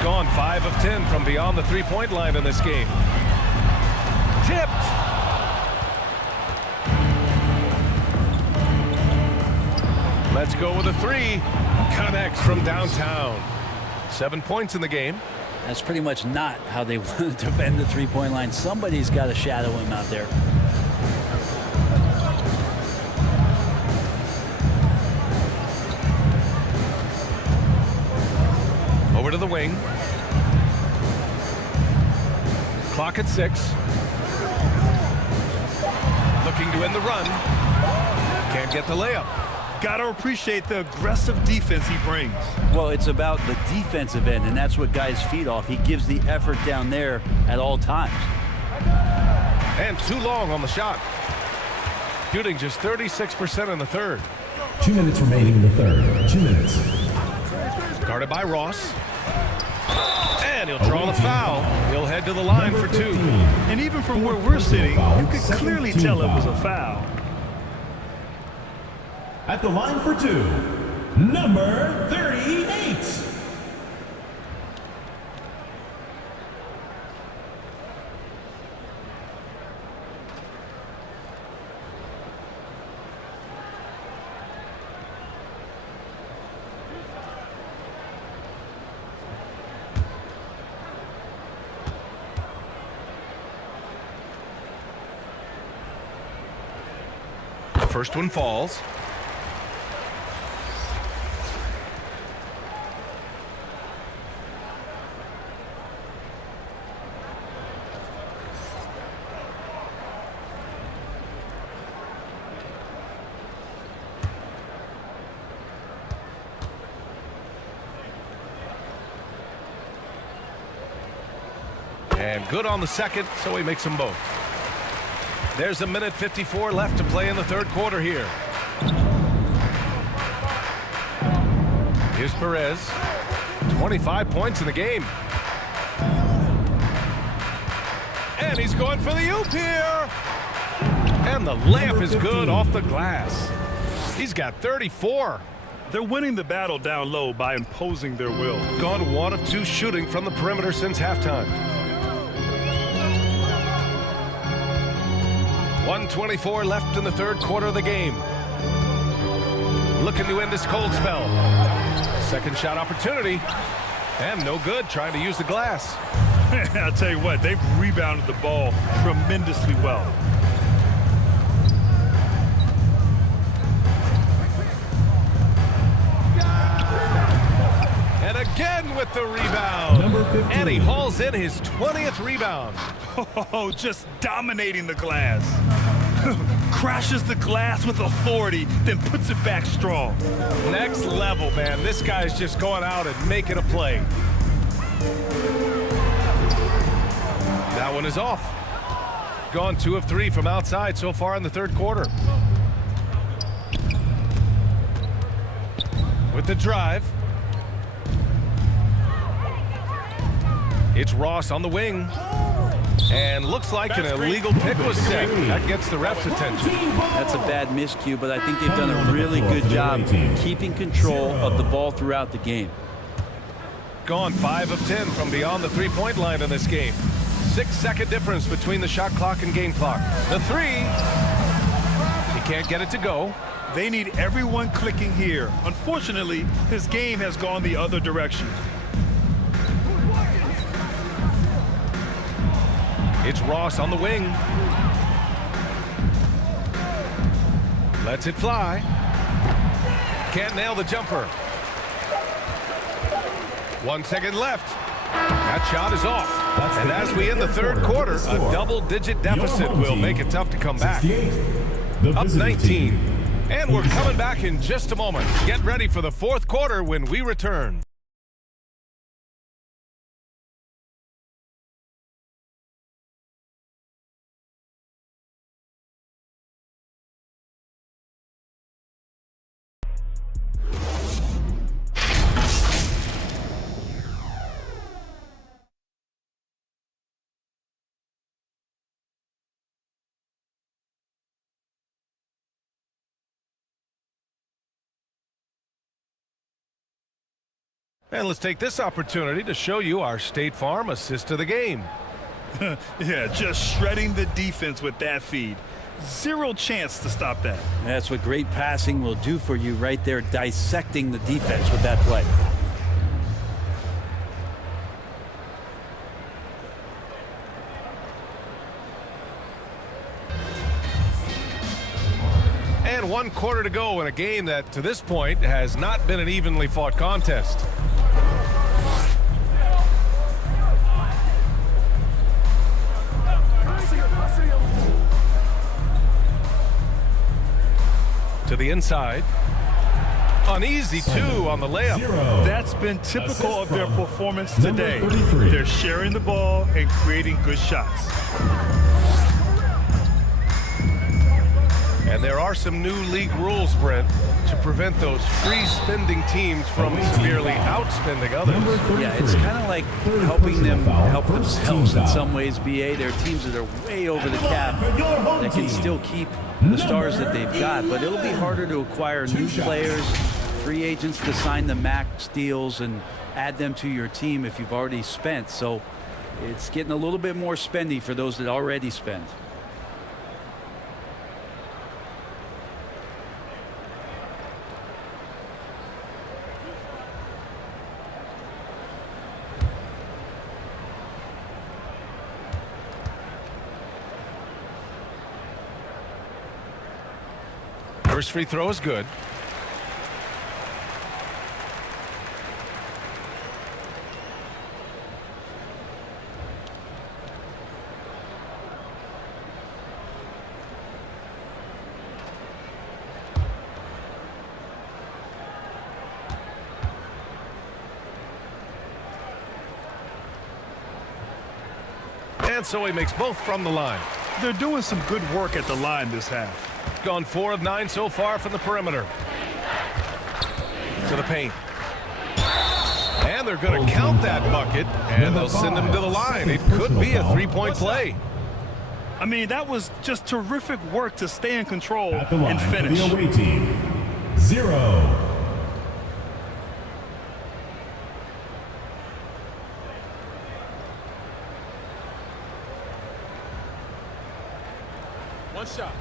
Gone 5 of 10 from beyond the three-point line in this game. Tipped. Let's go with a 3. Connects from downtown. 7 points in the game. That's pretty much not how they want to defend the three-point line. Somebody's got to shadow him out there. Over to the wing. Clock at 6. Looking to end the run. Can't get the layup. Got to appreciate the aggressive defense he brings. Well, it's about the defensive end, and that's what guys feed off. He gives the effort down there at all times. And too long on the shot. Shooting just 36% in the third. 2 minutes remaining in the third. 2 minutes. Guarded by Ross. And he'll draw the foul. He'll head to the line for 2. And even from where we're sitting, you could clearly tell it was a foul. At the line for 2, number 38. First one falls. And good on the second, so he makes them both. There's a minute 54 left to play in the third quarter here. Here's Perez. 25 points in the game. And he's going for the oop here. And the layup is good off the glass. He's got 34. They're winning the battle down low by imposing their will. Gone 1 of 2 shooting from the perimeter since halftime. 1:24 left in the third quarter of the game. Looking to end this cold spell. Second shot opportunity. And no good, trying to use the glass. I'll tell you what, they've rebounded the ball tremendously well. And again with the rebound. And he hauls in his 20th rebound. Oh, just dominating the glass. Crashes the glass with authority, then puts it back strong. Next level, man. This guy's just going out and making a play. That one is off. Gone 2 of 3 from outside so far in the third quarter. With the drive. It's Ross on the wing. And looks like an illegal pick was set. That gets the ref's attention. That's a bad miscue, but I think they've done a really good job keeping control of the ball throughout the game. Gone 5 of 10 from beyond the three-point line in this game. 6-second difference between the shot clock and game clock. The three. He can't get it to go. They need everyone clicking here. Unfortunately, his game has gone the other direction. It's Ross on the wing. Lets it fly. Can't nail the jumper. 1 second left. That shot is off. And as we end the third quarter, a double-digit deficit will make it tough to come back. Up 19. And we're coming back in just a moment. Get ready for the fourth quarter when we return. And let's take this opportunity to show you our State Farm assist of the game. Yeah, just shredding the defense with that feed. Zero chance to stop that. That's what great passing will do for you right there, dissecting the defense with that play. And 1 quarter to go in a game that, to this point, has not been an evenly fought contest. To the inside. Uneasy, too, on the layup. That's been typical of their performance today. They're sharing the ball and creating good shots. And there are some new league rules, Brent, to prevent those free-spending teams from severely outspending others. Yeah, it's kind of like helping them help themselves in some ways, BA. There are teams that are way over the cap that can still keep the stars that they've got, but it'll be harder to acquire new players, free agents to sign the max deals and add them to your team if you've already spent. So it's getting a little bit more spendy for those that already spend. First free throw is good. And so he makes both from the line. They're doing some good work at the line this half. Gone 4 of 9 so far from the perimeter. To the paint. And they're going to count that bucket, and they'll send him to the line. It could be a three-point play. I mean, that was just terrific work to stay in control At the line and finish. for the away team, 0. One shot.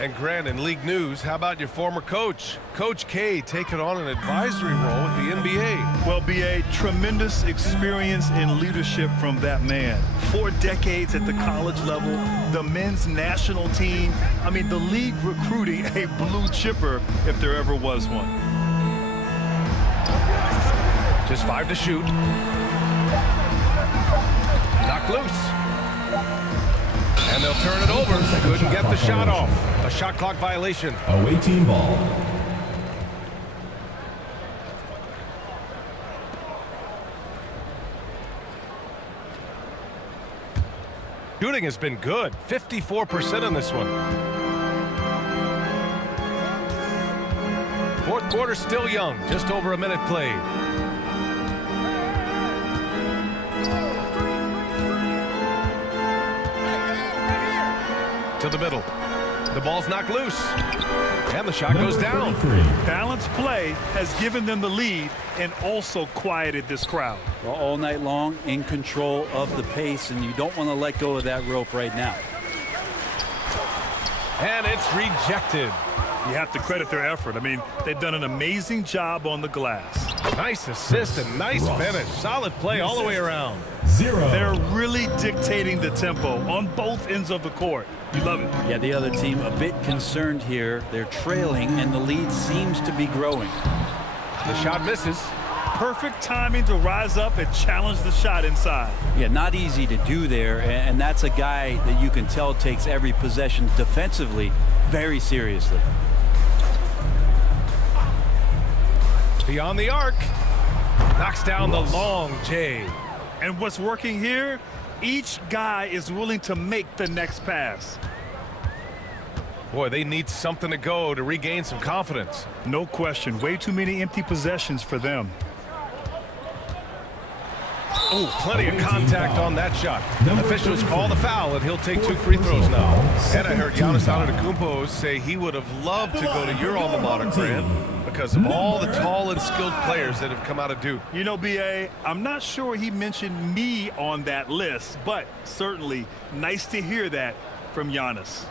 And Grant, in league news, how about your former coach? Coach K taking on an advisory role with the NBA. Well, BA, tremendous experience in leadership from that man. 4 decades at the college level, the men's national team. I mean, the league recruiting a blue chipper if there ever was one. Just 5 to shoot. Knocked loose. And they'll turn it over. Couldn't get the shot off. A shot clock violation. Away team ball. Shooting has been good. 54% on this one. Fourth quarter still young. Just over a minute played. To the middle. The ball's knocked loose. And the shot goes down. Balanced play has given them the lead and also quieted this crowd. Well, all night long, in control of the pace, and you don't want to let go of that rope right now. And it's rejected. You have to credit their effort. I mean, they've done an amazing job on the glass. Nice assist and nice finish. Solid play all the way around. 0. They're really dictating the tempo on both ends of the court. You love it. Yeah, the other team a bit concerned here. They're trailing, and the lead seems to be growing. The shot misses. Perfect timing to rise up and challenge the shot inside. Yeah, not easy to do there, and that's a guy that you can tell takes every possession defensively very seriously. Beyond the arc. Knocks down the long J. And what's working here? Each guy is willing to make the next pass. Boy, they need something to go to regain some confidence. No question. Way too many empty possessions for them. Oh, plenty of contact on that shot. Officials call the foul, and he'll take 2 free throws now. And I heard Giannis Antetokounmpo say he would have loved to go to your alma mater, Grant, because of all the tall and skilled players that have come out of Duke. You know, BA, I'm not sure he mentioned me on that list, but certainly nice to hear that from Giannis.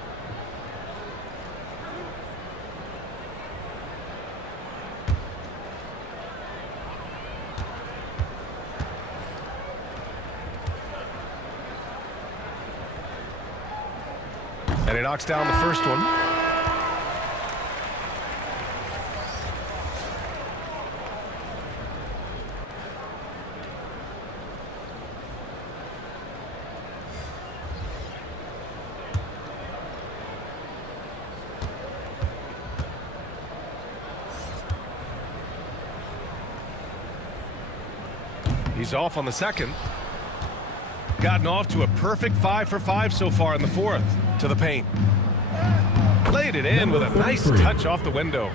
And he knocks down the first one. He's off on the second. Gotten off to a perfect 5 for 5 so far in the fourth. To the paint. Laid it in with a nice touch off the window.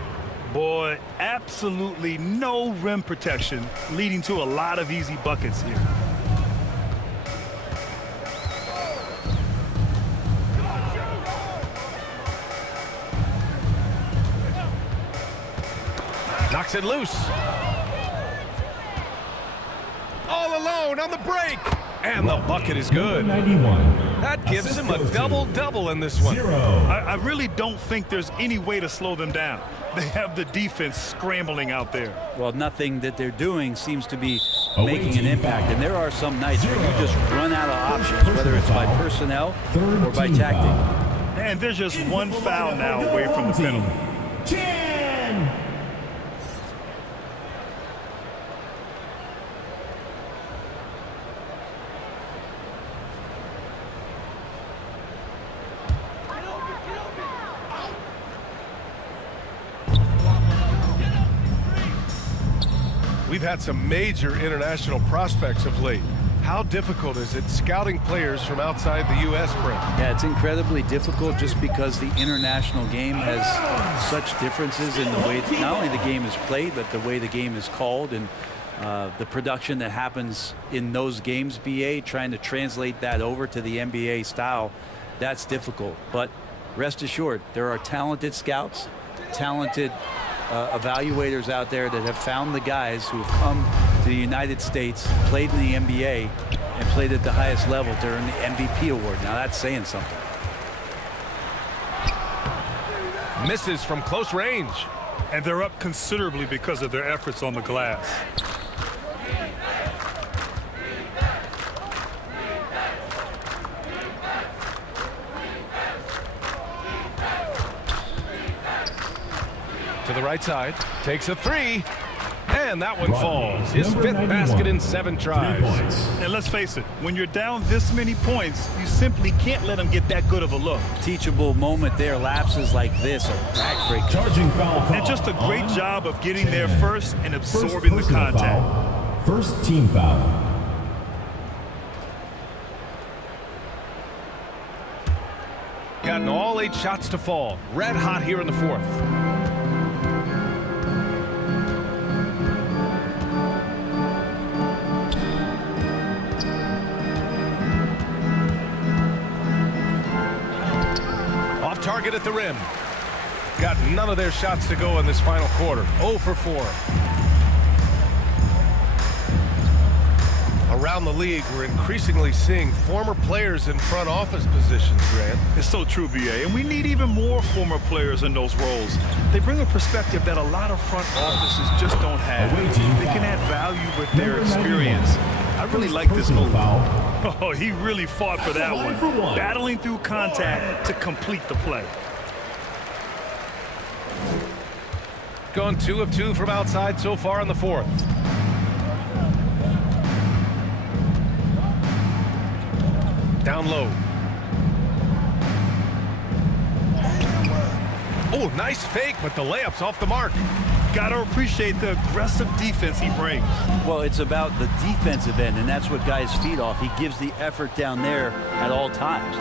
Boy, absolutely no rim protection, leading to a lot of easy buckets here. Knocks it loose. All alone on the break. And the bucket is good. 91. That gives him a double-double in this one. 0. I really don't think there's any way to slow them down. They have the defense scrambling out there. Well, nothing that they're doing seems to be making an impact. And there are some nights where you just run out of options, whether it's by personnel or by tactic. And there's just one foul now away from the penalty. 10. We've had some major international prospects of late. How difficult is it scouting players from outside the U.S., Brent? Yeah, it's incredibly difficult just because the international game has such differences in the way not only the game is played, but the way the game is called and the production that happens in those games, BA, trying to translate that over to the NBA style, that's difficult. But rest assured, there are talented scouts, talented evaluators out there that have found the guys who have come to the United States, played in the NBA, and played at the highest level to earn the MVP award. Now that's saying something. Misses from close range. And they're up considerably because of their efforts on the glass. To the right side, takes a three, and that one falls. His fifth basket in 7 tries. And let's face it, when you're down this many points, you simply can't let them get that good of a look. Teachable moment there. Lapses like this are backbreaking. Charging foul call. And just a great job of getting there first and absorbing the contact. Foul. First team foul. Gotten all 8 shots to fall. Red hot here in the 4th. Target at the rim. Got none of their shots to go in this final quarter. 0 for 4. Around the league, we're increasingly seeing former players in front office positions, Grant. It's so true, BA, and we need even more former players in those roles. They bring a perspective that a lot of front offices just don't have. They can add value with their experience. I really like this move. Oh, he really fought for that one. Battling through contact to complete the play. Gone 2 of 2 from outside so far in the 4th. Down low. Oh, nice fake, but the layup's off the mark. Gotta appreciate the aggressive defense he brings. Well, it's about the defensive end, and that's what guys feed off. He gives the effort down there at all times.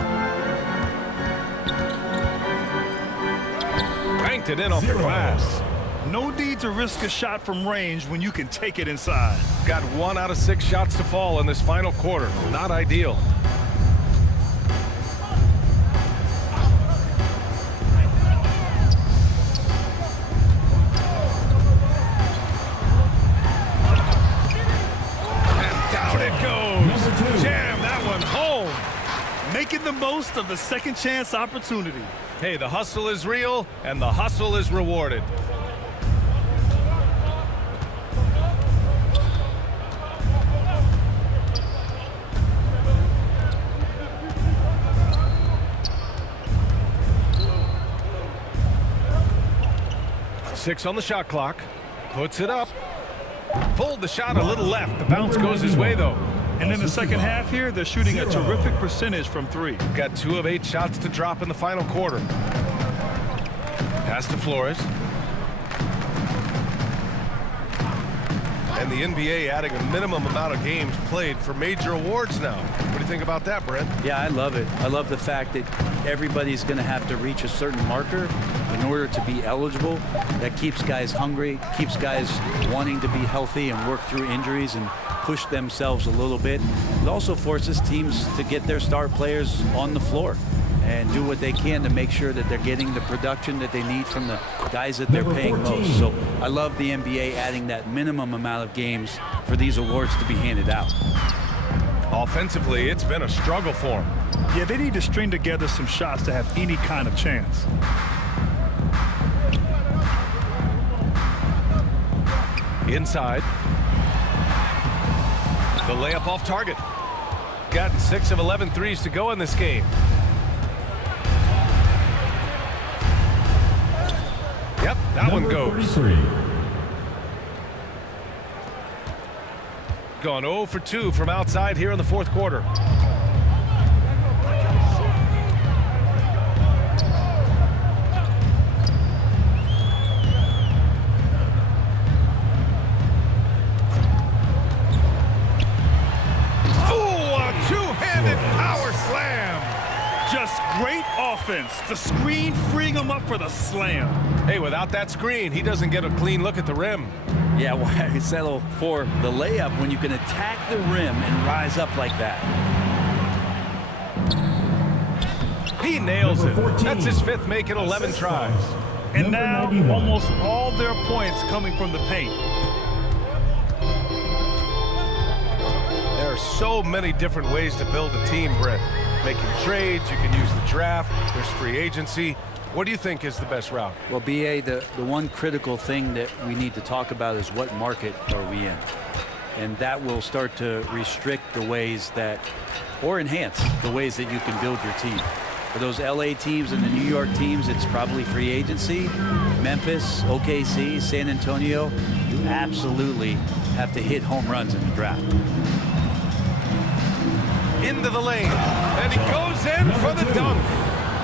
Banked it in off the glass. No need to risk a shot from range when you can take it inside. Got 1 out of 6 shots to fall in this final quarter. Not ideal. Making the most of the second chance opportunity. Hey, the hustle is real, and the hustle is rewarded. Six on the shot clock. Puts it up. Pulled the shot a little left. The bounce goes his way, though. And in the second half here, they're shooting a terrific percentage from 3. Got 2 of 8 shots to drop in the final quarter. Pass to Flores. And the NBA adding a minimum amount of games played for major awards now. What do you think about that, Brent? Yeah, I love it. I love the fact that everybody's going to have to reach a certain marker in order to be eligible. That keeps guys hungry, keeps guys wanting to be healthy and work through injuries and push themselves a little bit. It also forces teams to get their star players on the floor and do what they can to make sure that they're getting the production that they need from the guys that they're paying most. So I love the NBA adding that minimum amount of games for these awards to be handed out. Offensively, it's been a struggle for them. Yeah, they need to string together some shots to have any kind of chance. Inside. The layup off target. Gotten 6 of 11 threes to go in this game. Yep, that one goes. 33. Gone 0 for 2 from outside here in the 4th quarter. Great offense. The screen freeing him up for the slam. Hey, without that screen, he doesn't get a clean look at the rim. Yeah, why settle for the layup when you can attack the rim and rise up like that? He nails it. That's his 5th make in 11 tries. And now almost all their points coming from the paint. There are so many different ways to build a team, Brett. Making trades, you can use the draft, there's free agency. What do you think is the best route? Well, BA, the one critical thing that we need to talk about is what market are we in? And that will start to restrict the ways that, or enhance the ways that you can build your team. For those LA teams and the New York teams, it's probably free agency. Memphis, OKC, San Antonio, you absolutely have to hit home runs in the draft. Into the lane, and he goes in for the dunk.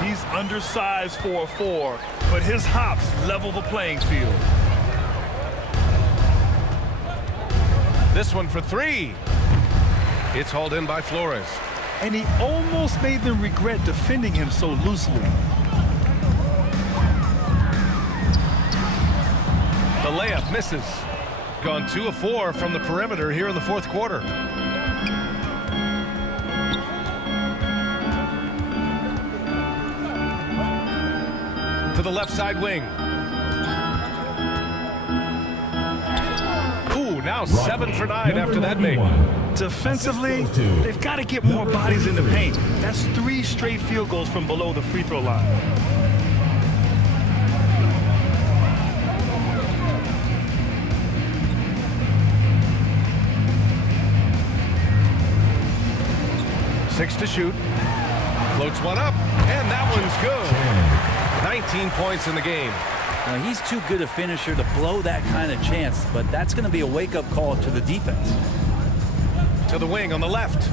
He's undersized for a 4, but his hops level the playing field. This one for 3. It's hauled in by Flores. And he almost made them regret defending him so loosely. The layup misses. Gone 2 of 4 from the perimeter here in the fourth quarter. To the left side wing. Ooh, now 7 for 9 after that make. Defensively, they've got to get more bodies in the paint. That's 3 straight field goals from below the free throw line. Six to shoot. Floats one up, and that one's good. 19 points in the game. Now, he's too good a finisher to blow that kind of chance, but that's going to be a wake-up call to the defense. To the wing on the left.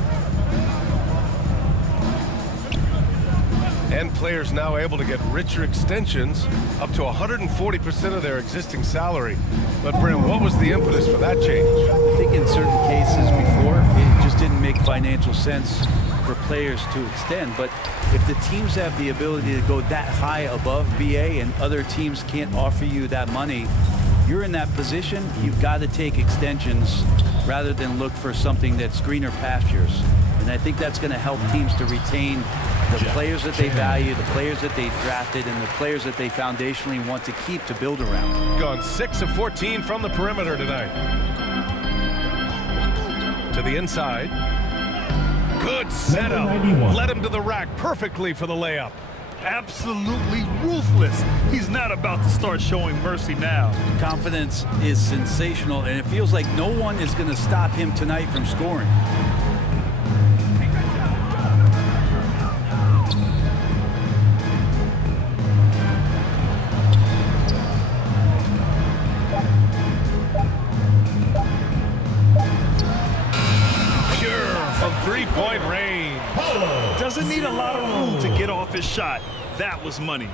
And players now able to get richer extensions, up to 140% of their existing salary. But Brent, what was the impetus for that change? I think in certain cases before, it just didn't make financial sense for players to extend. But if the teams have the ability to go that high above BA and other teams can't offer you that money, you're in that position, you've got to take extensions rather than look for something that's greener pastures. And I think that's going to help teams to retain the players that they value, the players that they drafted, and the players that they foundationally want to keep to build around. Gone 6 of 14 from the perimeter tonight. To the inside. Good setup. Led him to the rack perfectly for the layup. Absolutely ruthless. He's not about to start showing mercy now. Confidence is sensational, and it feels like no one is going to stop him tonight from scoring. Three-point range. Doesn't need a lot of room to get off his shot. That was money.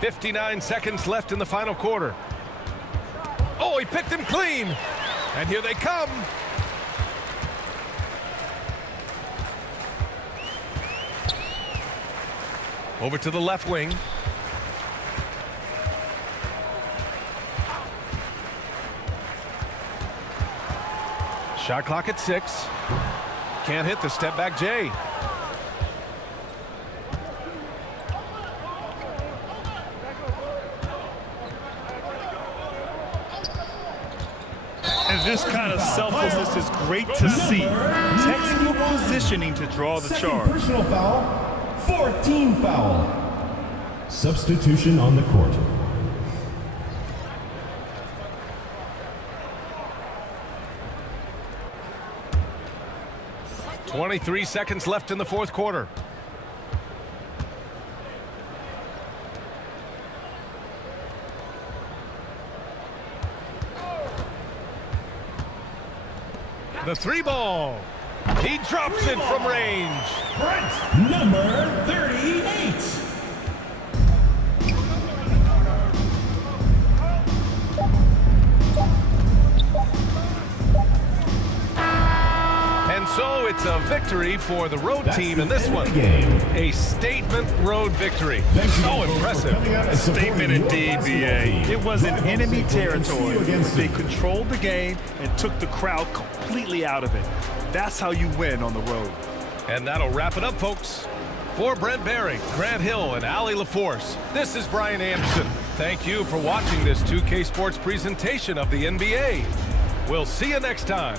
59 seconds left in the final quarter. Oh, he picked him clean. And here they come. Over to the left wing. Shot clock at 6. Can't hit the step back J. And this kind of selflessness is great to see. Textbook positioning to draw the charge. Personal foul, 14 foul. Substitution on the court. 23 seconds left in the fourth quarter. The 3-ball. He drops it from range. Brent, number 38. And so it's a victory for the road team in this one. A statement road victory. So impressive. Statement indeed, BA. It was in enemy territory. They controlled the game and took the crowd completely out of it. That's how you win on the road. And that'll wrap it up, folks. For Brent Barry, Grant Hill, and Allie LaForce, this is Brian Anderson. Thank you for watching this 2K Sports presentation of the NBA. We'll see you next time.